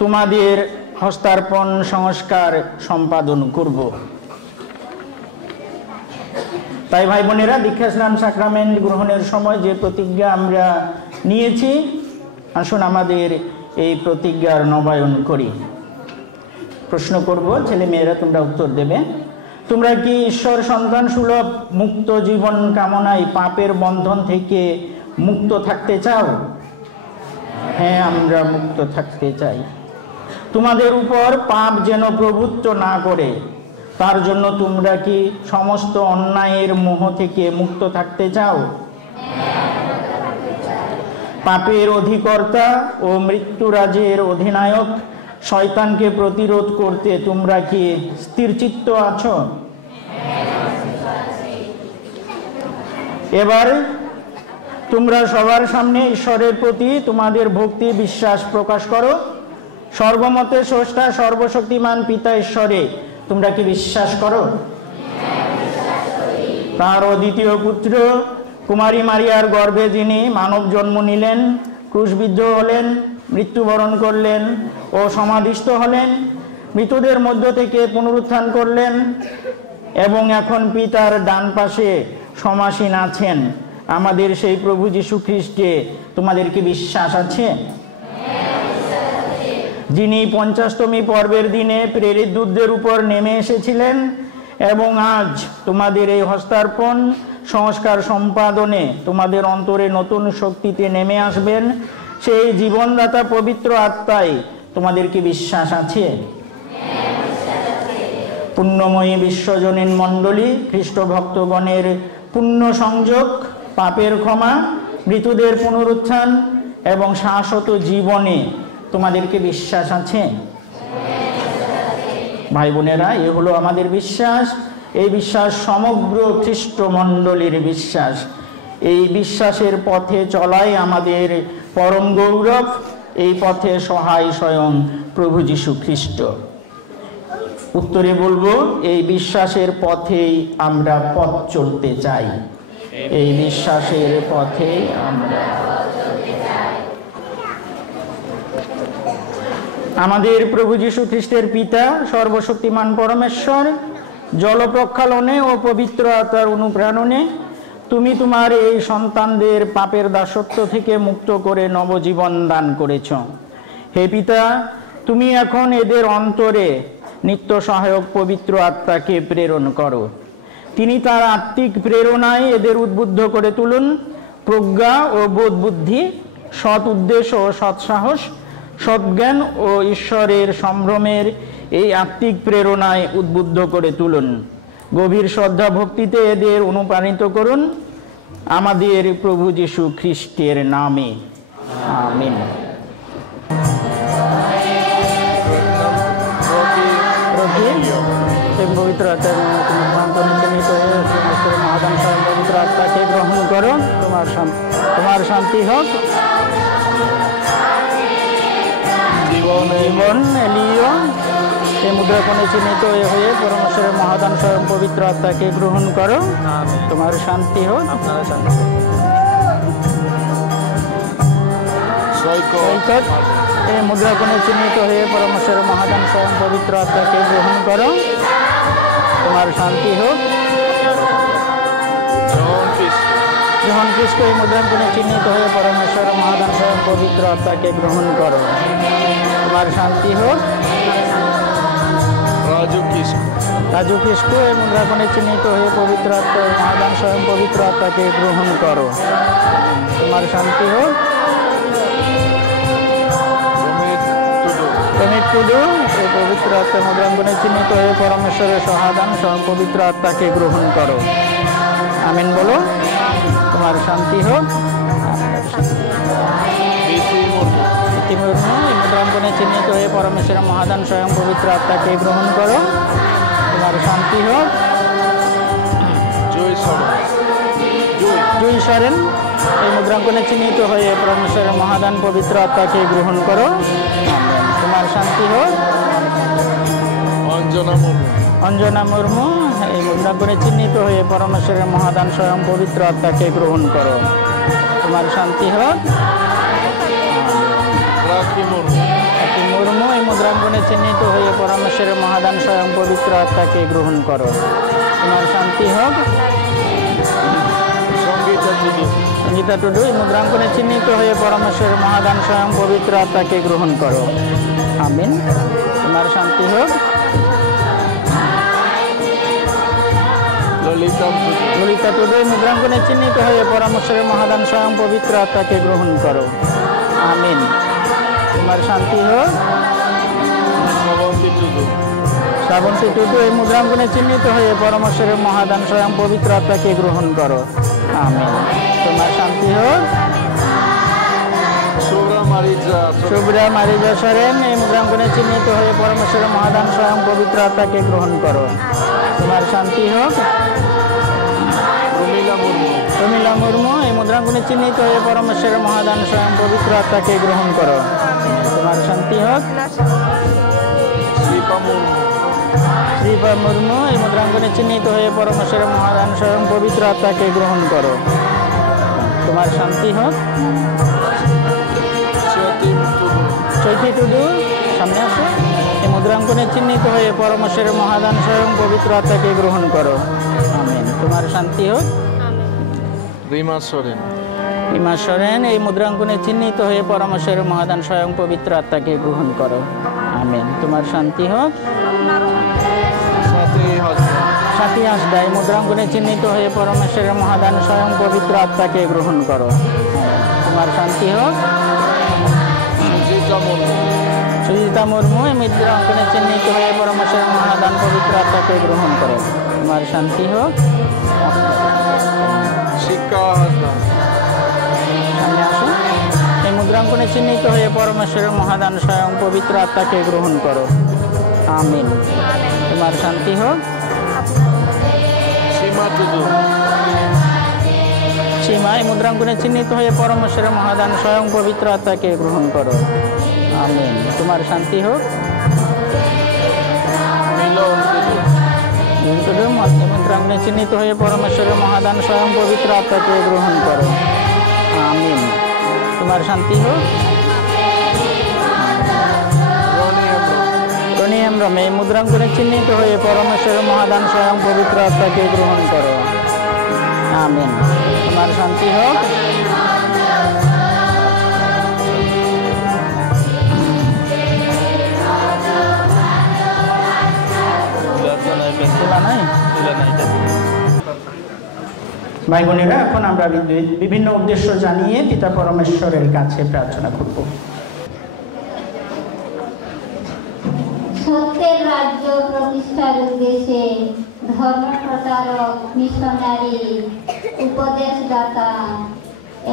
তোমাদের হস্তার্পণ সংস্কার সম্পাদন করব। তাই ভাই বোনেরা, দীক্ষা স্নান সাক্রামেন্ট গ্রহণের সময় যে প্রতিজ্ঞা আমরা নিয়েছি, আসুন আমাদের এই প্রতিজ্ঞার নবায়ন করি। প্রশ্ন করব, ছেলে মেয়েরা তোমরা উত্তর দেবে। তোমরা কি ঈশ্বর সন্তান সুলভ মুক্ত জীবন কামনায় পাপের বন্ধন থেকে মুক্ত থাকতে চাও? হ্যাঁ, আমরা মুক্ত থাকতে চাই। তোমাদের উপর পাপ যেন প্রভুত্ব না করে, তার জন্য তোমরা কি সমস্ত অন্যায়ের মোহ থেকে মুক্ত থাকতে চাও? পাপের অধিকর্তা ও মৃত্যুরাজের অধিনায়ক শয়তানকে প্রতিরোধ করতে তোমরা কি স্থিরচিত্ত আছো? এবার তোমরা সবার সামনে ঈশ্বরের প্রতি তোমাদের ভক্তি বিশ্বাস প্রকাশ করো। সর্বমতে স্রষ্টা সর্বশক্তিমান পিতা ঈশ্বরে তোমরা কি বিশ্বাস করো? তার অদ্বিতীয় পুত্র কুমারী মারিয়ার গর্ভে যিনি মানব জন্ম নিলেন, ক্রুশবিদ্ধ হলেন, মৃত্যুবরণ করলেন ও সমাধিস্থ হলেন, মৃতদের মধ্য থেকে পুনরুত্থান করলেন এবং এখন পিতার ডান পাশে সমাসীন আছেন, আমাদের সেই প্রভু যীশু খ্রিস্টে তোমাদের কি বিশ্বাস আছে? যিনি 50তম পর্বের দিনে প্রেরিত দূতদের উপর নেমে এসেছিলেন এবং আজ তোমাদের এই হস্তার্পণ সংস্কার সম্পাদনে তোমাদের অন্তরে নতুন শক্তিতে নেমে আসবেন, সেই জীবনদাতা পবিত্র আত্মায় তোমাদের কি বিশ্বাস আছে? পুণ্যময়ী বিশ্বজনীন মণ্ডলী, খ্রিস্ট ভক্তগণের পুণ্য সংযোগ, পাপের ক্ষমা, মৃতদের পুনরুত্থান এবং শাশ্বত জীবনে তোমাদের কি বিশ্বাস আছে? ভাই বোনেরা, এ হলো আমাদের বিশ্বাস। এই বিশ্বাস সমগ্র খ্রিস্ট মণ্ডলীর বিশ্বাস। এই বিশ্বাসের পথে চলাই আমাদের পরম গৌরব। এই পথে সহায় স্বয়ং প্রভু যীশু খ্রিস্ট। উত্তরে বলবো, এই বিশ্বাসের পথেই আমরা পথ চলতে চাই। এই বিশ্বাসের পথে আমরা আমাদের প্রভু যীশু খ্রিস্টের পিতা সর্বশক্তিমান পরমেশ্বর জল প্রক্ষালনে ও পবিত্র আত্মার অনুপ্রেরণে তুমি তোমার এই সন্তানদের পাপের দাসত্ব থেকে মুক্ত করে নবজীবন দান করেছ। হে পিতা, তুমি এখন এদের অন্তরে নিত্য সহায়ক পবিত্র আত্মাকে প্রেরণ করো। তিনি তার আত্মিক প্রেরণায় এদের উদ্বুদ্ধ করে তুলুন। প্রজ্ঞা ও বোধ বুদ্ধি, সৎ উদ্দেশ্য ও সৎসাহস, সজ্ঞান ও ঈশ্বরের সম্ভ্রমের এই আত্মিক প্রেরণায় উদ্বুদ্ধ করে তুলুন। গভীর শ্রদ্ধা ভক্তিতে এদের অনুপ্রাণিত করুন, আমাদের প্রভু যীশু খ্রিস্টের নামে, আমিন। পবিত্র আত্মার মহাদান পবিত্র আত্মাকে গ্রহণ করো। তোমার শান্তি হোক। জীবন এলিও এই মুদ্রাকোণে চিহ্নিত হয়ে পরমেশ্বরের মহাদান স্বয়ং পবিত্র আত্মাকে গ্রহণ করো। তোমার শান্তি হোক। এই মুদ্রাকোণে চিহ্নিত হয়ে পরমেশ্বরের মহাদান স্বয়ং পবিত্র আত্মাকে গ্রহণ করো। তোমার শান্তি হোক। যখন খ্রিস্ট এই মুদ্রাকোণে চিহ্নিত হয়ে পরমেশ্বরের মহাদান স্বয়ং পবিত্র আত্মাকে গ্রহণ করো। তোমার শান্তি হোক। রাজু কিসকু এই মুদ্রাকণে চিহ্নিত হয়ে পবিত্র আত্মার মহাদান স্বয়ং পবিত্র আত্মাকে গ্রহণ করো। তোমার শান্তি হোক। অমিত টুডু এই পবিত্র আত্মার মুদ্রাঙ্গনে চিহ্নিত হয়ে পরমেশ্বরের সহাদান স্বয়ং পবিত্র আত্মাকে গ্রহণ করো। আমিন বলো। তোমার শান্তি হোক। এই মুদ্রাঙ্গনে চিহ্নিত হয়ে পরমেশ্বরের মহাদান স্বয়ং পবিত্র আত্মাকে গ্রহণ করো। তোমার শান্তি হোক। জয় সরেন এই মুদ্রাঙ্কনে চিহ্নিত হয়ে পরমেশ্বরের মহাদান পবিত্র আত্মাকে গ্রহণ করো। তোমার শান্তি হোক। অঞ্জনা মুর্মু এই মুদ্রাঙ্কনে চিহ্নিত হয়ে পরমেশ্বরের মহাদান স্বয়ং পবিত্র আত্মাকে গ্রহণ করো। তোমার শান্তি হোক। মুর্মু এই মুদ্রাঙ্কনে চিহ্নিত হয়ে পরমেশ্বরের মহাদান স্বয়ং পবিত্র আত্মাকে গ্রহণ করো। তোমার শান্তি হোক। সঙ্গীতা টুডু এই মুদ্রাঙ্কনে চিহ্নিত হয়ে পরমেশ্বরের মহাদান স্বয়ং পবিত্র আত্মাকে গ্রহণ করো। আমিন। তোমার শান্তি হোক। ললিতা টুডু এই মুদ্রাঙ্কনে চিহ্নিত হয়ে পরমেশ্বরের মহাদান স্বয়ং পবিত্র আত্মাকে গ্রহণ করো। আমিন। তোমার শান্তি হোক। শ্রাবন্তী টুডু এই মুদ্রাঙ্কনে চিহ্নিত হয়ে পরমেশ্বরের মহাদান স্বয়ং পবিত্র আত্মাকে গ্রহণ করো। আমিন। তোমার শান্তি হোক। শুভ্রা মারিজা সরেন এই মুদ্রাঙ্কনে চিহ্নিত হয়ে পরমেশ্বরের মহাদান স্বয়ং পবিত্র আত্মাকে গ্রহণ করো। তোমার শান্তি হোক। প্রমীলা মুর্মু এই মুদ্রাঙ্কনে চিহ্নিত হয়ে পরমেশ্বরের মহাদান স্বয়ং পবিত্র আত্মাকে গ্রহণ করো। তোমার শান্তি হোক। শ্রীপা মুর্মু এই মুদ্রাঙ্কনে চিহ্নিত হয়ে পরমেশ্বরের মহাদান স্বয়ং পবিত্র আত্মাকে গ্রহণ করো। তোমার শান্তি হোক। চৈতি টুডু সামনে আসো এই মুদ্রাঙ্কনে চিহ্নিত হয়ে পরমেশ্বরের মহাদান স্বয়ং পবিত্র আত্মাকে গ্রহণ করো। আমিন। তোমার শান্তি হোক। রিমা সরেন এই মুদ্রাঙ্কনে চিহ্নিত হয়ে পরমেশ্বরের মহাদান স্বয়ং পবিত্র আত্মাকে গ্রহণ করো। আমিন। তোমার শান্তি হোক। সাথী হাসদা এই মুদ্রাঙ্কনে চিহ্নিত হয়ে পরমেশ্বরের মহাদান স্বয়ং পবিত্র আত্মাকে গ্রহণ করো। তোমার শান্তি হোক। সুজিতা মুর্মু এই মুদ্রাঙ্কনে চিহ্নিত হয়ে পরমেশ্বরের মহাদান পবিত্র আত্মাকে গ্রহণ করো। তোমার শান্তি হোক। সামনে আসো এই মুদ্রাঙ্কনে চিহ্নিত হয়ে পরমেশ্বরের মহাদান স্বয়ং পবিত্র আত্মাকে গ্রহণ করো। আমিন। তোমার শান্তি হোক। সীমা এই মুদ্রাঙ্কনে চিহ্নিত হয়ে পরমেশ্বরের মহাদান স্বয়ং পবিত্র আত্মাকে গ্রহণ করো। আমিন। তোমার শান্তি হোক। মুদ্রাঙ্কনে চিহ্নিত হয়ে পরমেশ্বরের মহাদান স্বয়ং পবিত্র আত্মাকে গ্রহণ করো। আমিন। তোমার শান্তি হোক। রনি হেমব্রম এই মুদ্রাঙ্কনে চিহ্নিত হয়ে পরমেশ্বরের মহাদান স্বয়ং পবিত্র আত্মাকে গ্রহণ করো। আমিন। তোমার শান্তি হোক। ভাই বোনেরা এখন আমরা বিভিন্ন উদ্দেশ্য জানিয়ে পিতা পরমেশ্বরের কাছে প্রার্থনা করব। সত্যের রাজ্য প্রতিষ্ঠার উদ্দেশ্যে ধর্ম প্রচারক, মিশনারি, উপদেশদাতা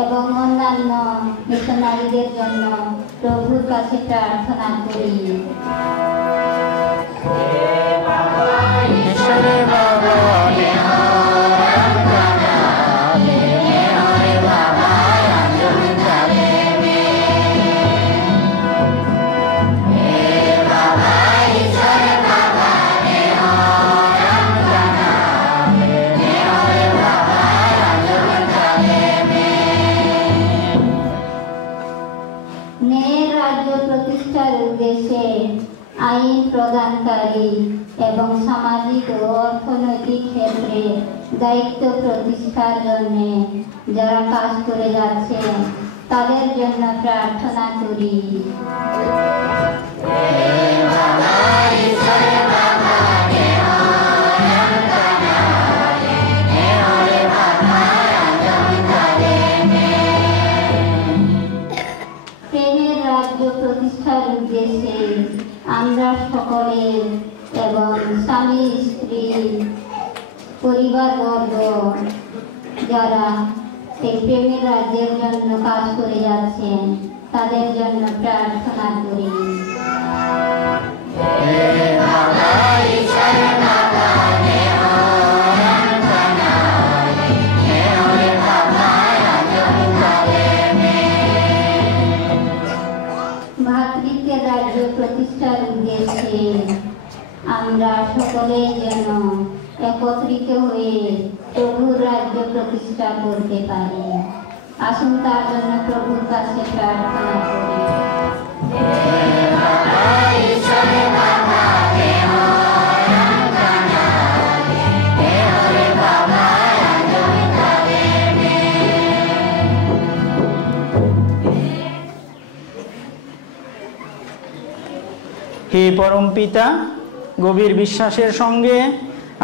এবং অন্যান্য মিশনারিদের জন্য প্রভুর কাছে প্রার্থনা করি। আইন প্রদানকারী এবং সামাজিক ও অর্থনৈতিক ক্ষেত্রে দায়িত্ব প্রতিষ্ঠার জন্য যারা কাজ করে যাচ্ছেন তাদের জন্য প্রার্থনা করি। উদ্দেশ্যে আমরা সকলের এবং স্বামী স্ত্রী পরিবারবর্গ যারা এই প্রেমের রাজ্যের জন্য কাজ করে যাচ্ছেন তাদের জন্য প্রার্থনা করি। ভাতৃত্বের রাজ্য প্রতিষ্ঠার উদ্দেশ্যে আমরা সকলে যেন একত্রিত হয়ে প্রভুর রাজ্য প্রতিষ্ঠা করতে পারি। আসুন তার জন্য প্রভুর কাছে প্রার্থনা করি। হে পরম পিতা, গভীর বিশ্বাসের সঙ্গে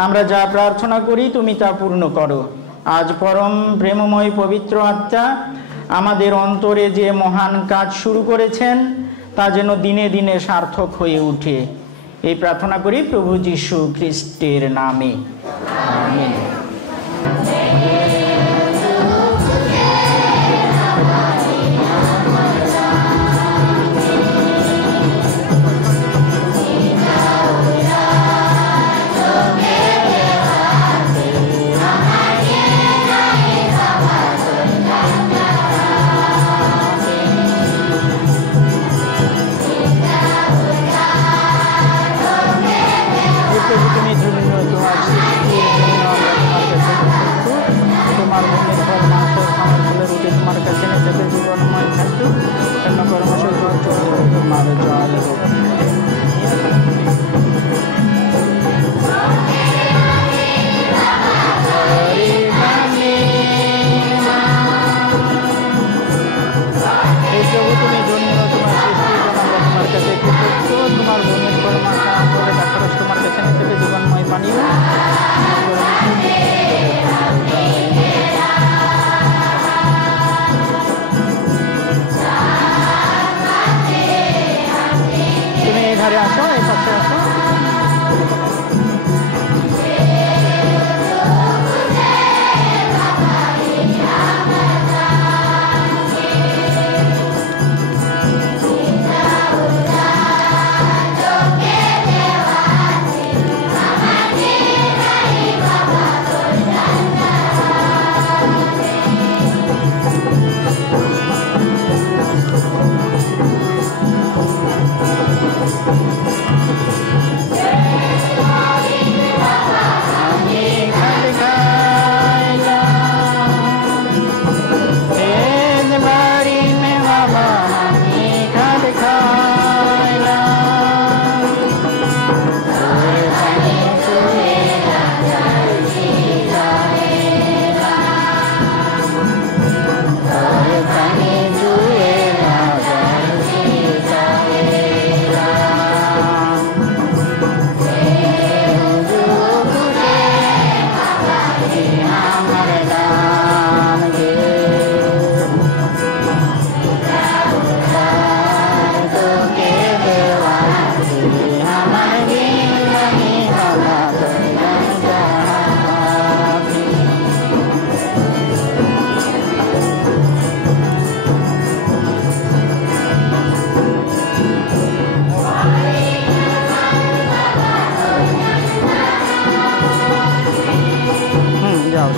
আমরা যা প্রার্থনা করি তুমি তা পূর্ণ করো। আজ পরম প্রেমময় পবিত্র আত্মা আমাদের অন্তরে যে মহান কাজ শুরু করেছেন তা যেন দিনে দিনে সার্থক হয়ে ওঠে, এই প্রার্থনা করি প্রভু যীশু খ্রিস্টের নামে, আমেন।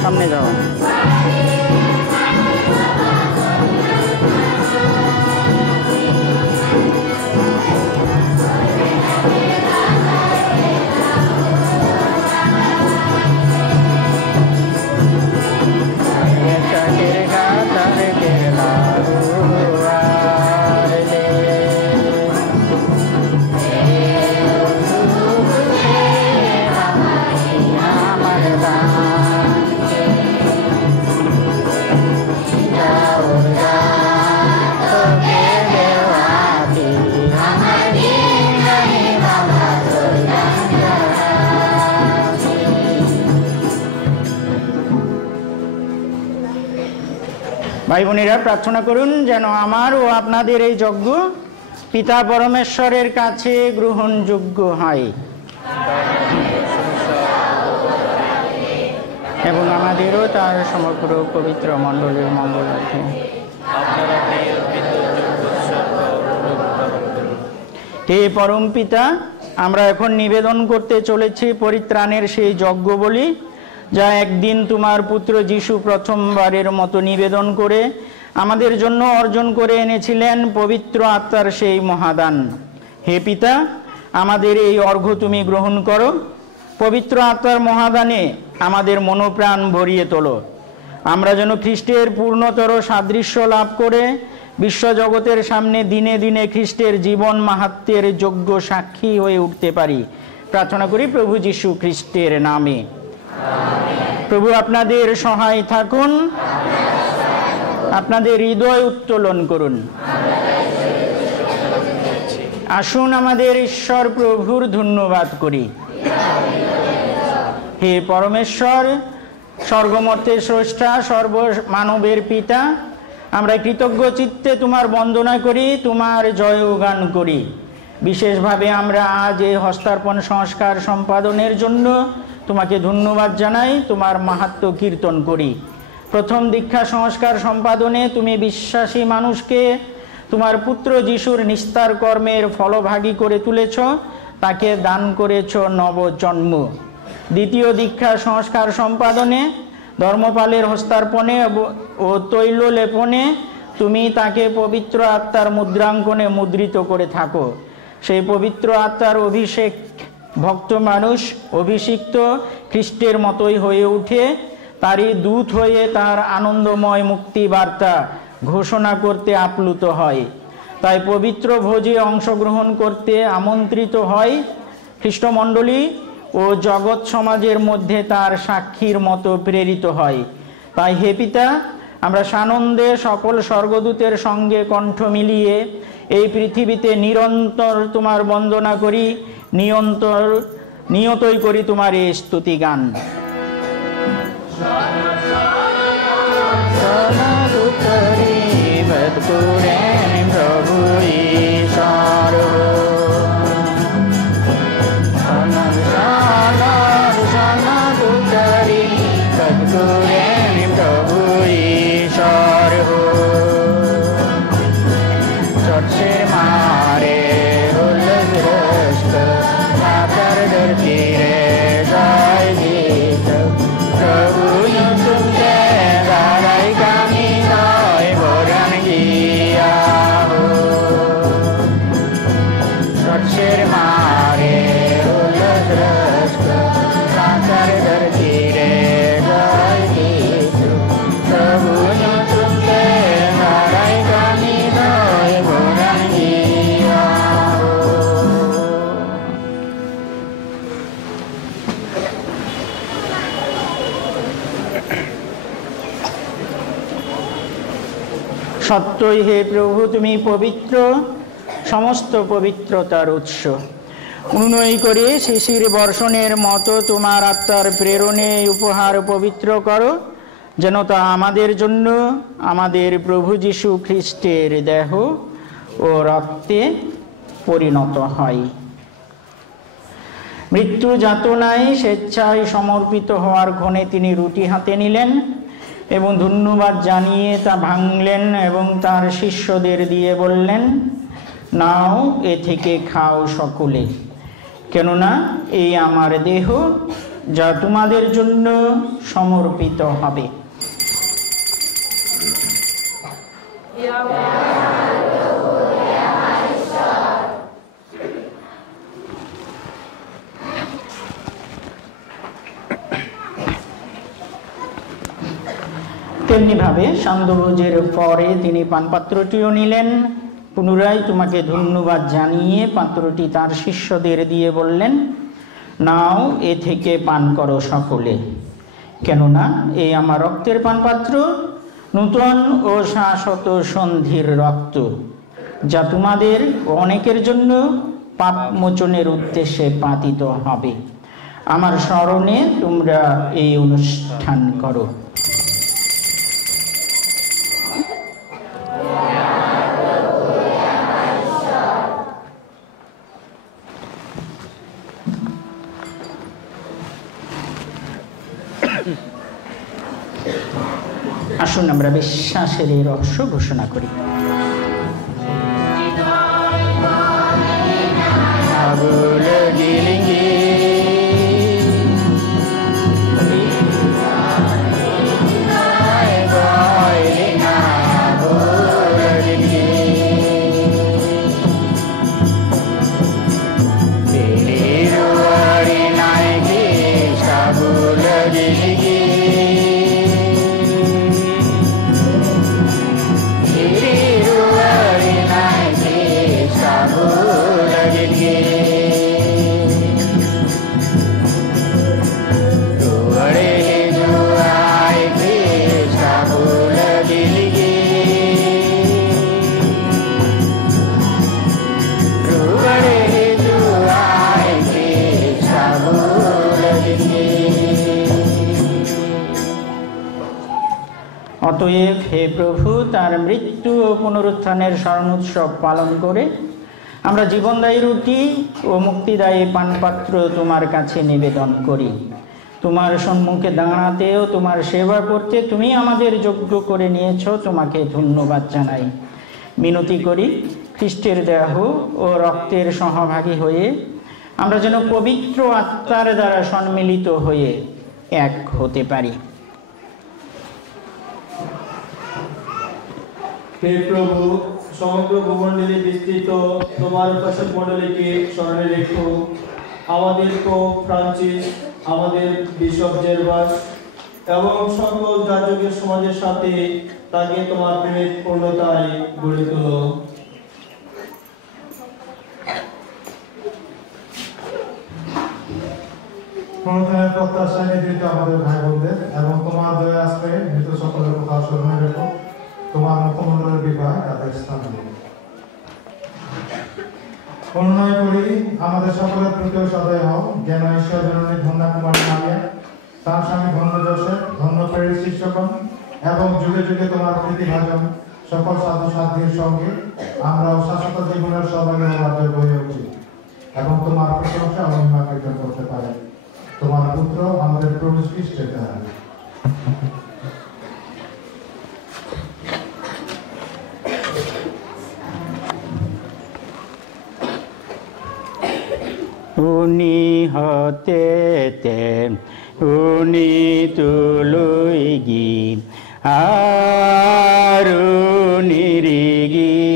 সামনে যাও। ভাই বোনেরা প্রার্থনা করুন যেন আমার ও আপনাদের এই যজ্ঞ পিতা পরমেশ্বরের কাছে গ্রহণযোগ্য হয় এবং আমাদেরও তার সমগ্র পবিত্র মণ্ডলীর মঙ্গলার্থে। হে পরম পিতা, আমরা এখন নিবেদন করতে চলেছি পরিত্রাণের সেই যজ্ঞ বলি, যা একদিন তোমার পুত্র যিশু প্রথমবারের মতো নিবেদন করে আমাদের জন্য অর্জন করে এনেছিলেন পবিত্র আত্মার সেই মহাদান। হে পিতা, আমাদের এই অর্ঘ্য তুমি গ্রহণ করো। পবিত্র আত্মার মহাদানে আমাদের মনোপ্রাণ ভরিয়ে তোলো। আমরা যেন খ্রিস্টের পূর্ণতর সাদৃশ্য লাভ করে বিশ্বজগতের সামনে দিনে দিনে খ্রিস্টের জীবন মাহাত্ম্যের যোগ্য সাক্ষী হয়ে উঠতে পারি। প্রার্থনা করি প্রভু যীশু খ্রিস্টের নামে। প্রভু আপনাদের সহায় থাকুন, আপনাদের হৃদয় উত্তোলন করুন। আসুন আমাদের ঈশ্বর প্রভুর ধন্যবাদ করি। হে পরমেশ্বর, স্বর্গমর্তের স্রষ্টা, সর্বমানবের পিতা, আমরা কৃতজ্ঞ চিত্তে তোমার বন্দনা করি, তোমার জয়গান করি। বিশেষভাবে আমরা আজ এই হস্তার্পণ সংস্কার সম্পাদনের জন্য তোমাকে ধন্যবাদ জানাই, তোমার মাহাত্ম্য কীর্তন করি। প্রথম দীক্ষা সংস্কার সম্পাদনে তুমি বিশ্বাসী মানুষকে তোমার পুত্র যিশুর নিস্তার কর্মের ফলভাগী করে তুলেছ, তাকে দান করেছ নবজন্ম। দ্বিতীয় দীক্ষা সংস্কার সম্পাদনে ধর্মপালের হস্তার্পণে ও তৈল লেপনে তুমি তাকে পবিত্র আত্মার মুদ্রাঙ্কনে মুদ্রিত করে থাকো। সেই পবিত্র আত্মার অভিষেক ভক্ত মানুষ অভিষিক্ত খ্রিস্টের মতোই হয়ে উঠে তারই দূত হয়ে তার আনন্দময় মুক্তি বার্তা ঘোষণা করতে আপ্লুত হয়। তাই পবিত্র ভোজে অংশগ্রহণ করতে আমন্ত্রিত হয় খ্রিস্টমণ্ডলী ও জগৎ সমাজের মধ্যে তার সাক্ষীর মতো প্রেরিত হয়। তাই হে পিতা, আমরা সানন্দে সকল স্বর্গদূতের সঙ্গে কণ্ঠ মিলিয়ে এই পৃথিবীতে নিরন্তর তোমার বন্দনা করি, নিয়তই করি তোমার এই স্তুতি গান। প্রভু ঈশ্বর প্রভু ঈশ্বর চর্চের মারে তীরে জয় গীত প্রভু তুমকে দাঁড়াই কামি নয় বরণ গিয়া চর্চের মারে তীরে জয় গীত প্রভু তুমকে দাঁড়াই কামি নয় বরণ গিয়া। সত্যই হে প্রভু, তুমি পবিত্র, সমস্ত পবিত্রতার উৎস। অনুনয় করে শিশির বর্ষণের মতো তোমার আত্মার প্রেরণে উপহার পবিত্র করো, যেন তা আমাদের জন্য আমাদের প্রভু যীশু খ্রিস্টের দেহ ও রক্তে পরিণত হয়। মৃত্যু যাতনায় স্বেচ্ছায় সমর্পিত হওয়ার ক্ষণে তিনি রুটি হাতে নিলেন এবং ধন্যবাদ জানিয়ে তা ভাঙলেন এবং তার শিষ্যদের দিয়ে বললেন, নাও, এ থেকে খাও সকলে, কেননা এই আমার দেহ যা তোমাদের জন্য সমর্পিত হবে। তেমনিভাবে সান্ধ্যভোজের পরে তিনি পানপাত্রটিও নিলেন, পুনরায় তোমাকে ধন্যবাদ জানিয়ে পাত্রটি তার শিষ্যদের দিয়ে বললেন, নাও, এ থেকে পান করো সকলে, কেননা এই আমার রক্তের পানপাত্র, নূতন ও শাশ্বত সন্ধির রক্ত, যা তোমাদের অনেকের জন্য পাপ মোচনের উদ্দেশ্যে পাতিত হবে। আমার স্মরণে তোমরা এই অনুষ্ঠান করো। আসুন আমরা বিশ্বাসের এই রহস্য ঘোষণা করি। অতএব হে প্রভু, তার মৃত্যু ও পুনরুত্থানের স্মরণ উৎসব পালন করে আমরা জীবনদায়ী রুটি ও মুক্তিদায়ী পানপাত্র তোমার কাছে নিবেদন করি। তোমার সম্মুখে দাঁড়াতে ও তোমার সেবা করতে তুমি আমাদের যোগ্য করে নিয়েছ, তোমাকে ধন্যবাদ জানাই। মিনতি করি খ্রিস্টের দেহ ও রক্তের সহভাগী হয়ে আমরা যেন পবিত্র আত্মার দ্বারা সম্মিলিত হয়ে এক হতে পারি। হে প্রভু, সমগ্র ভূমণ্ডলে বিস্তৃত তোমার উপাসক মণ্ডলীকে স্মরণে রেখো। আমাদের পোপ ফ্রান্সিস, আমাদের বিশপ জেরভাস এবং সকল যাজকের সমাজের সাথে তাকে তোমার প্রেমের পূর্ণতায় গড়ে তোলো। পুনরুত্থানের প্রত্যাশায় নিদ্রিত আমাদের ভাই বোনদের এবং তোমার দয়া আশ্রয়ে মৃত সকলের কথা স্মরণে রেখো। তোমার মুখমণ্ডলের বিবাহ তাদের স্থান দিও। অনুনয় করি আমাদের সকলের প্রতি সদয় হও, যেন ঈশ্বর জননী ধন্যা কুমারী মারিয়া, তার স্বামী ধন্য যোসেফ, ধন্য প্রেরিত শিষ্যগণ এবং যুগে যুগে তোমার প্রীতিভাজন সকল সাধু সাধ্যের সঙ্গে আমরা শাশ্বত জীবনের সর্বাঙ্গে রাজ্যে হয়ে উঠি এবং তোমার প্রশংসা ও মহিমা কীর্তন করতে পারে। তোমার পুত্র আমাদের প্রভু খ্রিস্টের দ্বারা। উনি হতে উনি তুলুইগি আরু নিরিগি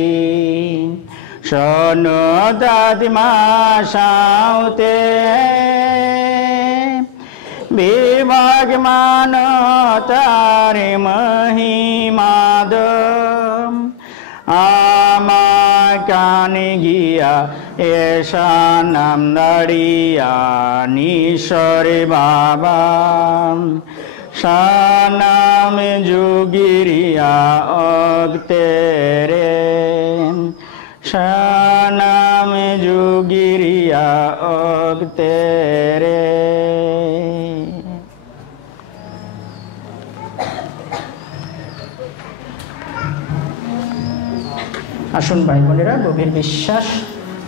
সনদাদিমা সাউতে বিভাগ মান তার মহিমাদ আমাকানি গিয়া এসা নাম দাঁড়িয়া নিশ্বরে বাবা সানাম যুগিরিয়া অগতেরে সানাম যুগিরিয়া অগতেরে। আসুন ভাই বোনেরা, গভীর বিশ্বাস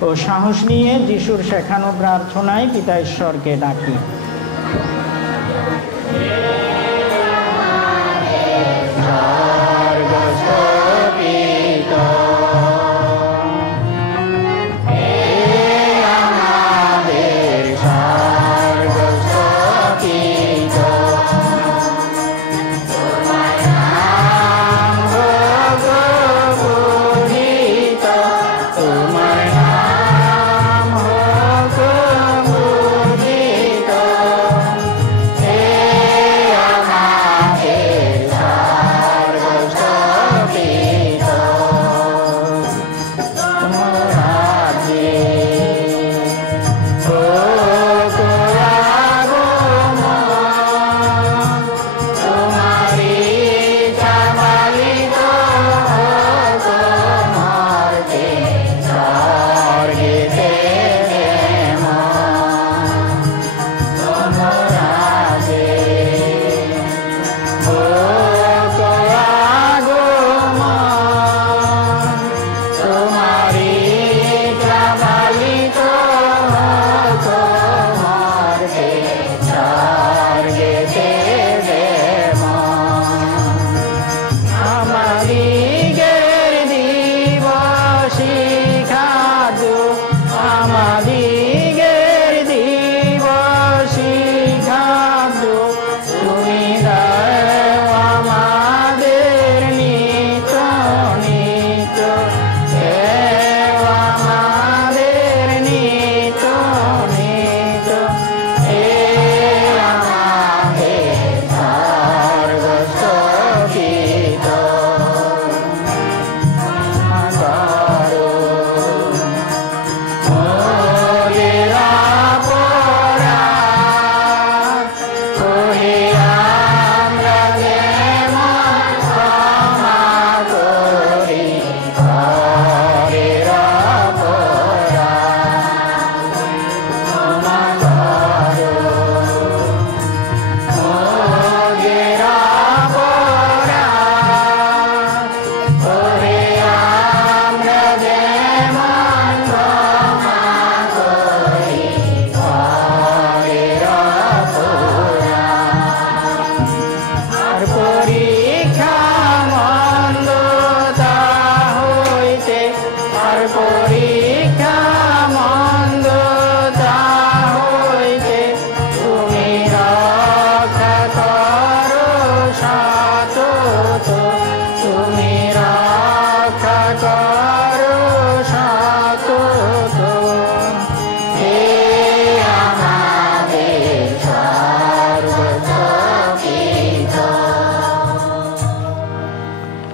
ও সাহস নিয়ে যিশুর শেখানো প্রার্থনায় পিতা ঈশ্বরকে ডাকি। তোমার নাম হোক পূজিত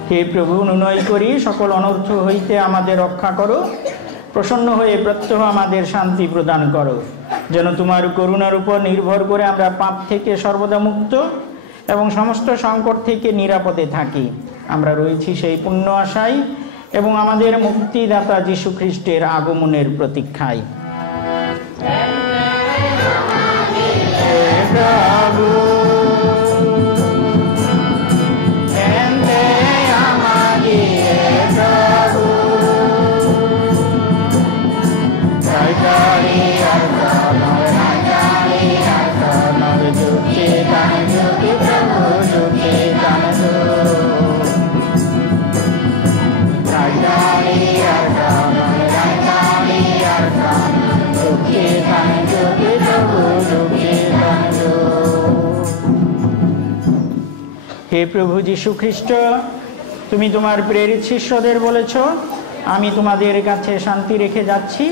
হে প্রভু, অনুনয় করি সকল অনর্থ হইতে আমাদের রক্ষা করো। প্রসন্ন হয়ে প্রত্যহ আমাদের শান্তি প্রদান করো, যেন তোমার করুণার উপর নির্ভর করে আমরা পাপ থেকে সর্বদা মুক্ত এবং সমস্ত সংকট থেকে নিরাপদে থাকি। আমরা রয়েছি সেই পুণ্য আশায় এবং আমাদের মুক্তিদাতা যীশু খ্রিস্টের আগমনের প্রতীক্ষায়। হে প্রভু যীশু খ্রিস্ট, তুমি তোমার প্রেরিত শিষ্যদের বলেছ, আমি তোমাদের কাছে শান্তি রেখে যাচ্ছি,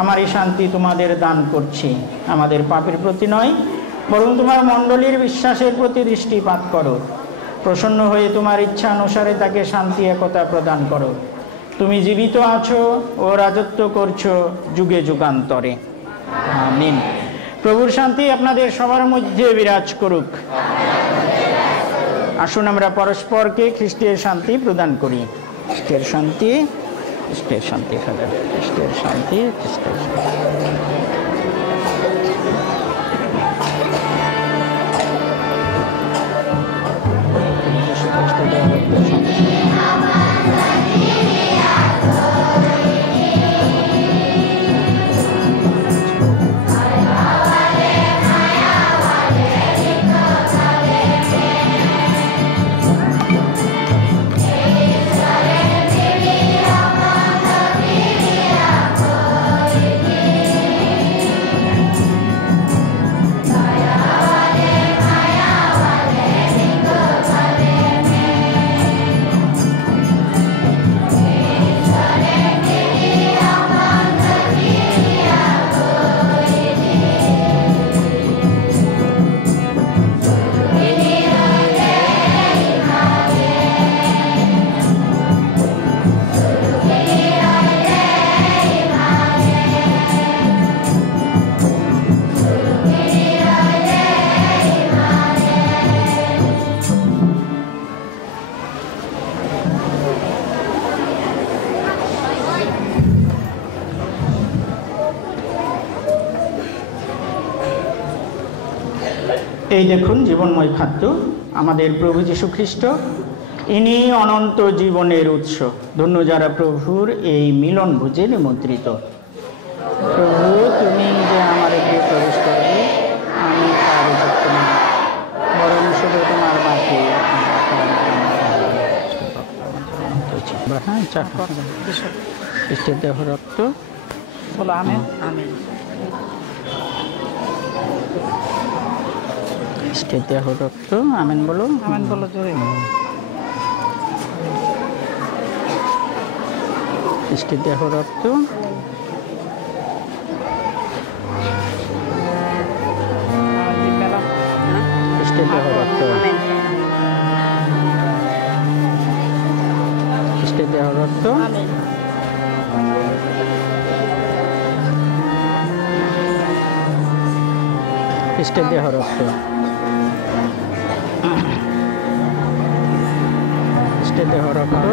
আমার এই শান্তি তোমাদের দান করছি। আমাদের পাপের প্রতি নয়, বরং তোমার মণ্ডলীর বিশ্বাসের প্রতি দৃষ্টিপাত করো। প্রসন্ন হয়ে তোমার ইচ্ছা অনুসারে তাকে শান্তি একতা প্রদান করো। তুমি জীবিত আছো ও রাজত্ব করছো যুগে যুগান্তরে। আমিন। প্রভুর শান্তি আপনাদের সবার মধ্যে বিরাজ করুক। আসুন আমরা পরস্পরকে খ্রিস্টের শান্তি প্রদান করি। খ্রিস্টের শান্তি, খ্রিস্টের শান্তি, খ্রিস্টের শান্তি, খ্রিস্টের এই দেখুন জীবনময় খাদ্য, আমাদের প্রভু যীশু খ্রিস্ট, ইনি অনন্ত জীবনের উৎস। ধন্য যারা প্রভুর এই মিলন ভোজে নিমন্ত্রিত। প্রভু, তুমি যে আমার গৃহে প্রবেশ করবে, আমি তার যুক্ত নই, বরং শুধু তোমার বাকি খ্রিস্টের দেহ রক্ত বলো। আমেন। আমেন। খ্রিস্টের দেহ রক্ত, আমেন বলো। আমেন বলো জোরে। খ্রিস্টের দেহ রক্ত, খ্রিস্টের দেহ রক্ত, খ্রিস্টের দেহ রক্ত, খ্রিস্টের দেহ রক্ত, খ্রিস্টের দেহ রক্ত,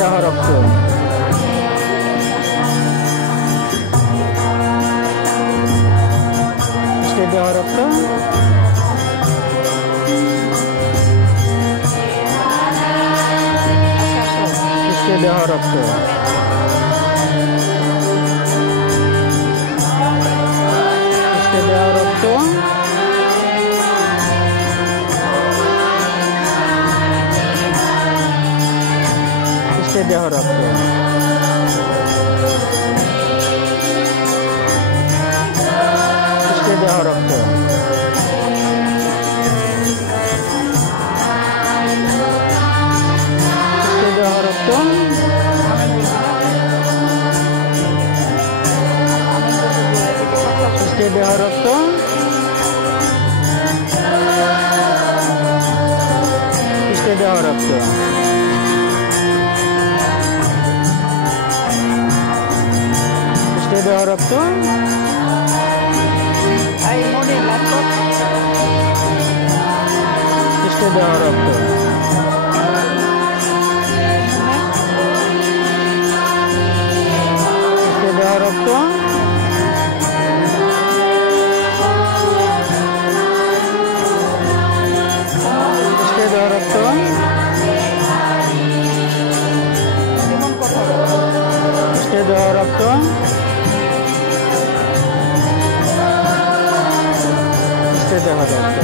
দেহ রক্ত, খ্রিস্টের দেহ রক্ত, খ্রিস্টের দেহ রক্ত, খ্রিস্টের দেহ রক্ত, খ্রিস্টের দেহ রক্ত, খ্রিস্টের দেহ রক্ত, খ্রিস্টের দেহ রক্ত, খ্রিস্টের দেহ রক্ত, খ্রিস্টের দেহ রক্ত, খ্রিস্টের দেহ রক্ত, খ্রিস্টের দেহ রক্ত, খ্রিস্টের দেহ রক্ত, খ্রিস্টের দেহ রক্ত, খ্রিস্টের দেহ রক্ত, খ্রিস্টের দেহ রক্ত।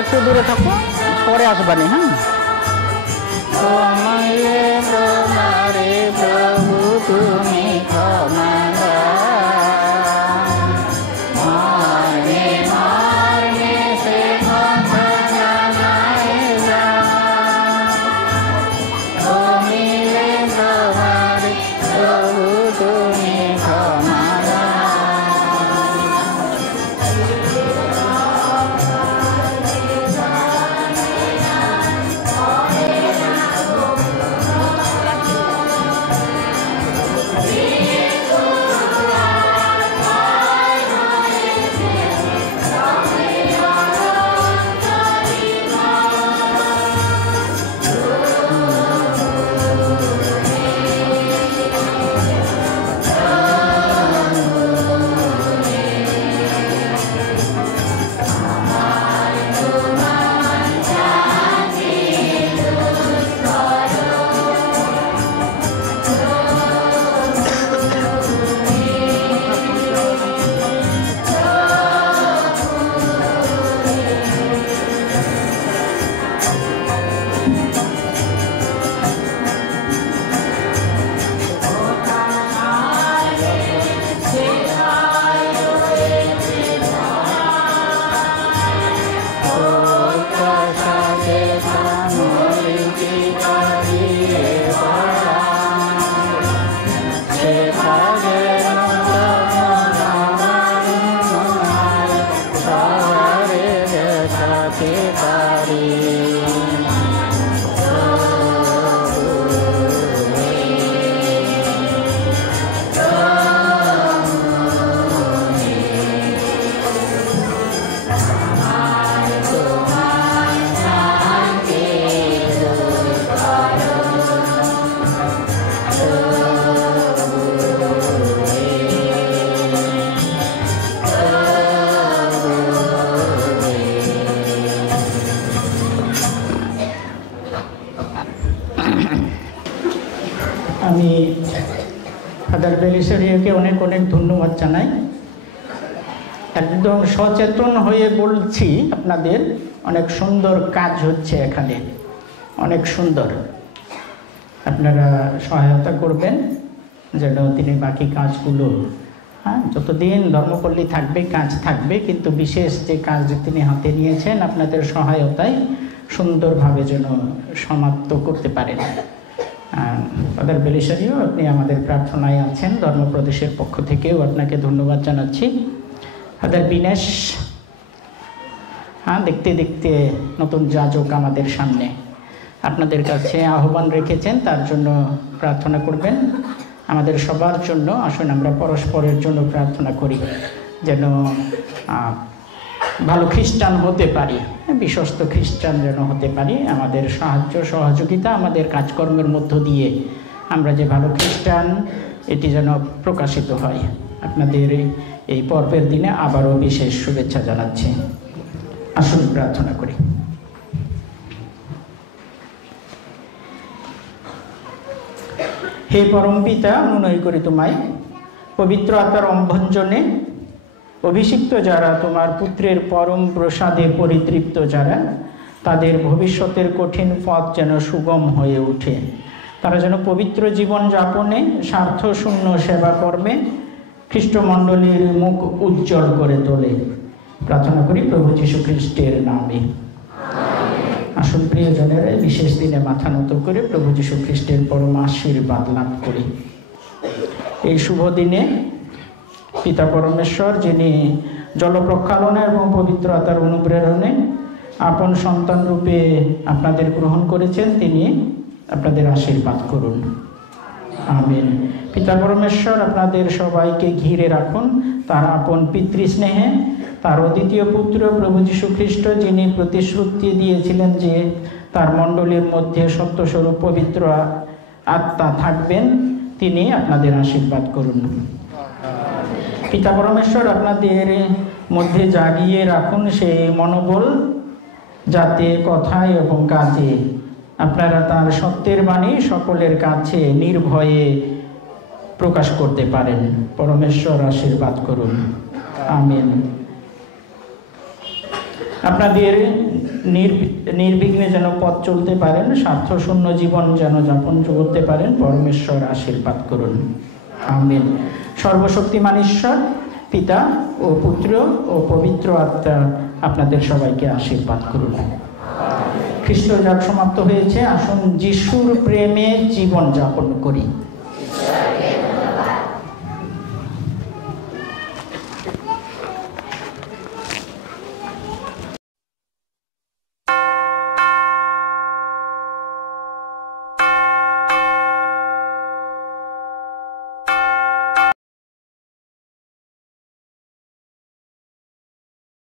একটু দূরে থাকো, পরে আসবানি। হ্যাঁ, তোমারে প্রভু তুমি ক্ষমা বেলিসেরিয়াকে অনেক অনেক ধন্যবাদ জানাই। একদম সচেতন হয়ে বলছি আপনাদের, অনেক সুন্দর কাজ হচ্ছে এখানে, অনেক সুন্দর। আপনারা সহায়তা করবেন যেন তিনি বাকি কাজগুলো, যতদিন ধর্মপল্লী থাকবে কাজ থাকবে, কিন্তু বিশেষ যে কাজ তিনি হাতে নিয়েছেন আপনাদের সহায়তায় সুন্দরভাবে যেন সমাপ্ত করতে পারেন। ফাদার বেলিসারিও আপনি আমাদের প্রার্থনায় আছেন, ধর্মপ্রদেশের পক্ষ থেকেও আপনাকে ধন্যবাদ জানাচ্ছি। ফাদার বিনেশ, দেখতে দেখতে নতুন যাজক আমাদের সামনে, আপনাদের কাছে আহ্বান রেখেছেন, তার জন্য প্রার্থনা করবেন আমাদের সবার জন্য। আসুন আমরা পরস্পরের জন্য প্রার্থনা করি যেন ভালো খ্রিস্টান হতে পারি, বিশ্বস্ত খ্রিস্টান যেন হতে পারি। আমাদের সাহায্য সহযোগিতা, আমাদের কাজকর্মের মধ্য দিয়ে আমরা যে ভালো খ্রিস্টান এটি যেন প্রকাশিত হয়। আপনাদের এই পর্বের দিনে আবারও বিশেষ শুভেচ্ছা জানাচ্ছি। আসুন প্রার্থনা করি। হে পরম পিতা, অনুনয় করি তোমায়, পবিত্র আত্মার অভ্যঞ্জনে অভিষিক্ত যারা, তোমার পুত্রের পরম প্রসাদে পরিতৃপ্ত যারা, তাদের ভবিষ্যতের কঠিন পথ যেন সুগম হয়ে ওঠে। তারা যেন পবিত্র জীবন যাপনে, স্বার্থশূন্য সেবা কর্মে খ্রিস্টমণ্ডলীর মুখ উজ্জ্বল করে তোলে। প্রার্থনা করি প্রভু যীশু খ্রিস্টের নামে। আসুন প্রিয়জনের বিশেষ দিনে মাথা নত করে প্রভু যীশু খ্রিস্টের পরম আশীর্বাদ লাভ করি। এই শুভ দিনে পিতা পরমেশ্বর, যিনি জলপ্রক্ষালনে এবং পবিত্র আত্মার অনুপ্রেরণে আপন সন্তান রূপে আপনাদের গ্রহণ করেছেন, তিনি আপনাদের আশীর্বাদ করুন। আমিন। পিতা পরমেশ্বর আপনাদের সবাইকে ঘিরে রাখুন তার আপন পিতৃস্নেহে। তার অদ্বিতীয় পুত্র প্রভু যীশু খ্রিস্ট, যিনি প্রতিশ্রুতি দিয়েছিলেন যে তার মণ্ডলীর মধ্যে সত্যস্বরূপ পবিত্র আত্মা থাকবেন, তিনি আপনাদের আশীর্বাদ করুন। পিতা পরমেশ্বর আপনাদের মধ্যে জাগিয়ে রাখুন সেই মনোবল, যাতে কথায় এবং কাজে আপনারা তার সত্যের বাণী সকলের কাছে নির্ভয়ে প্রকাশ করতে পারেন। পরমেশ্বর আশীর্বাদ করুন। আমিন। আপনাদের নির্বিঘ্নে যেন পথ চলতে পারেন, স্বার্থশূন্য জীবন যেন যাপন করতে পারেন। পরমেশ্বর আশীর্বাদ করুন। আমিন। সর্বশক্তিমান ঈশ্বর পিতা ও পুত্র ও পবিত্র আত্মা আপনাদের সবাইকে আশীর্বাদ করুন। খ্রিস্ট যাগ সমাপ্ত হয়েছে। আসুন যিশুর প্রেমে জীবন যাপন করি।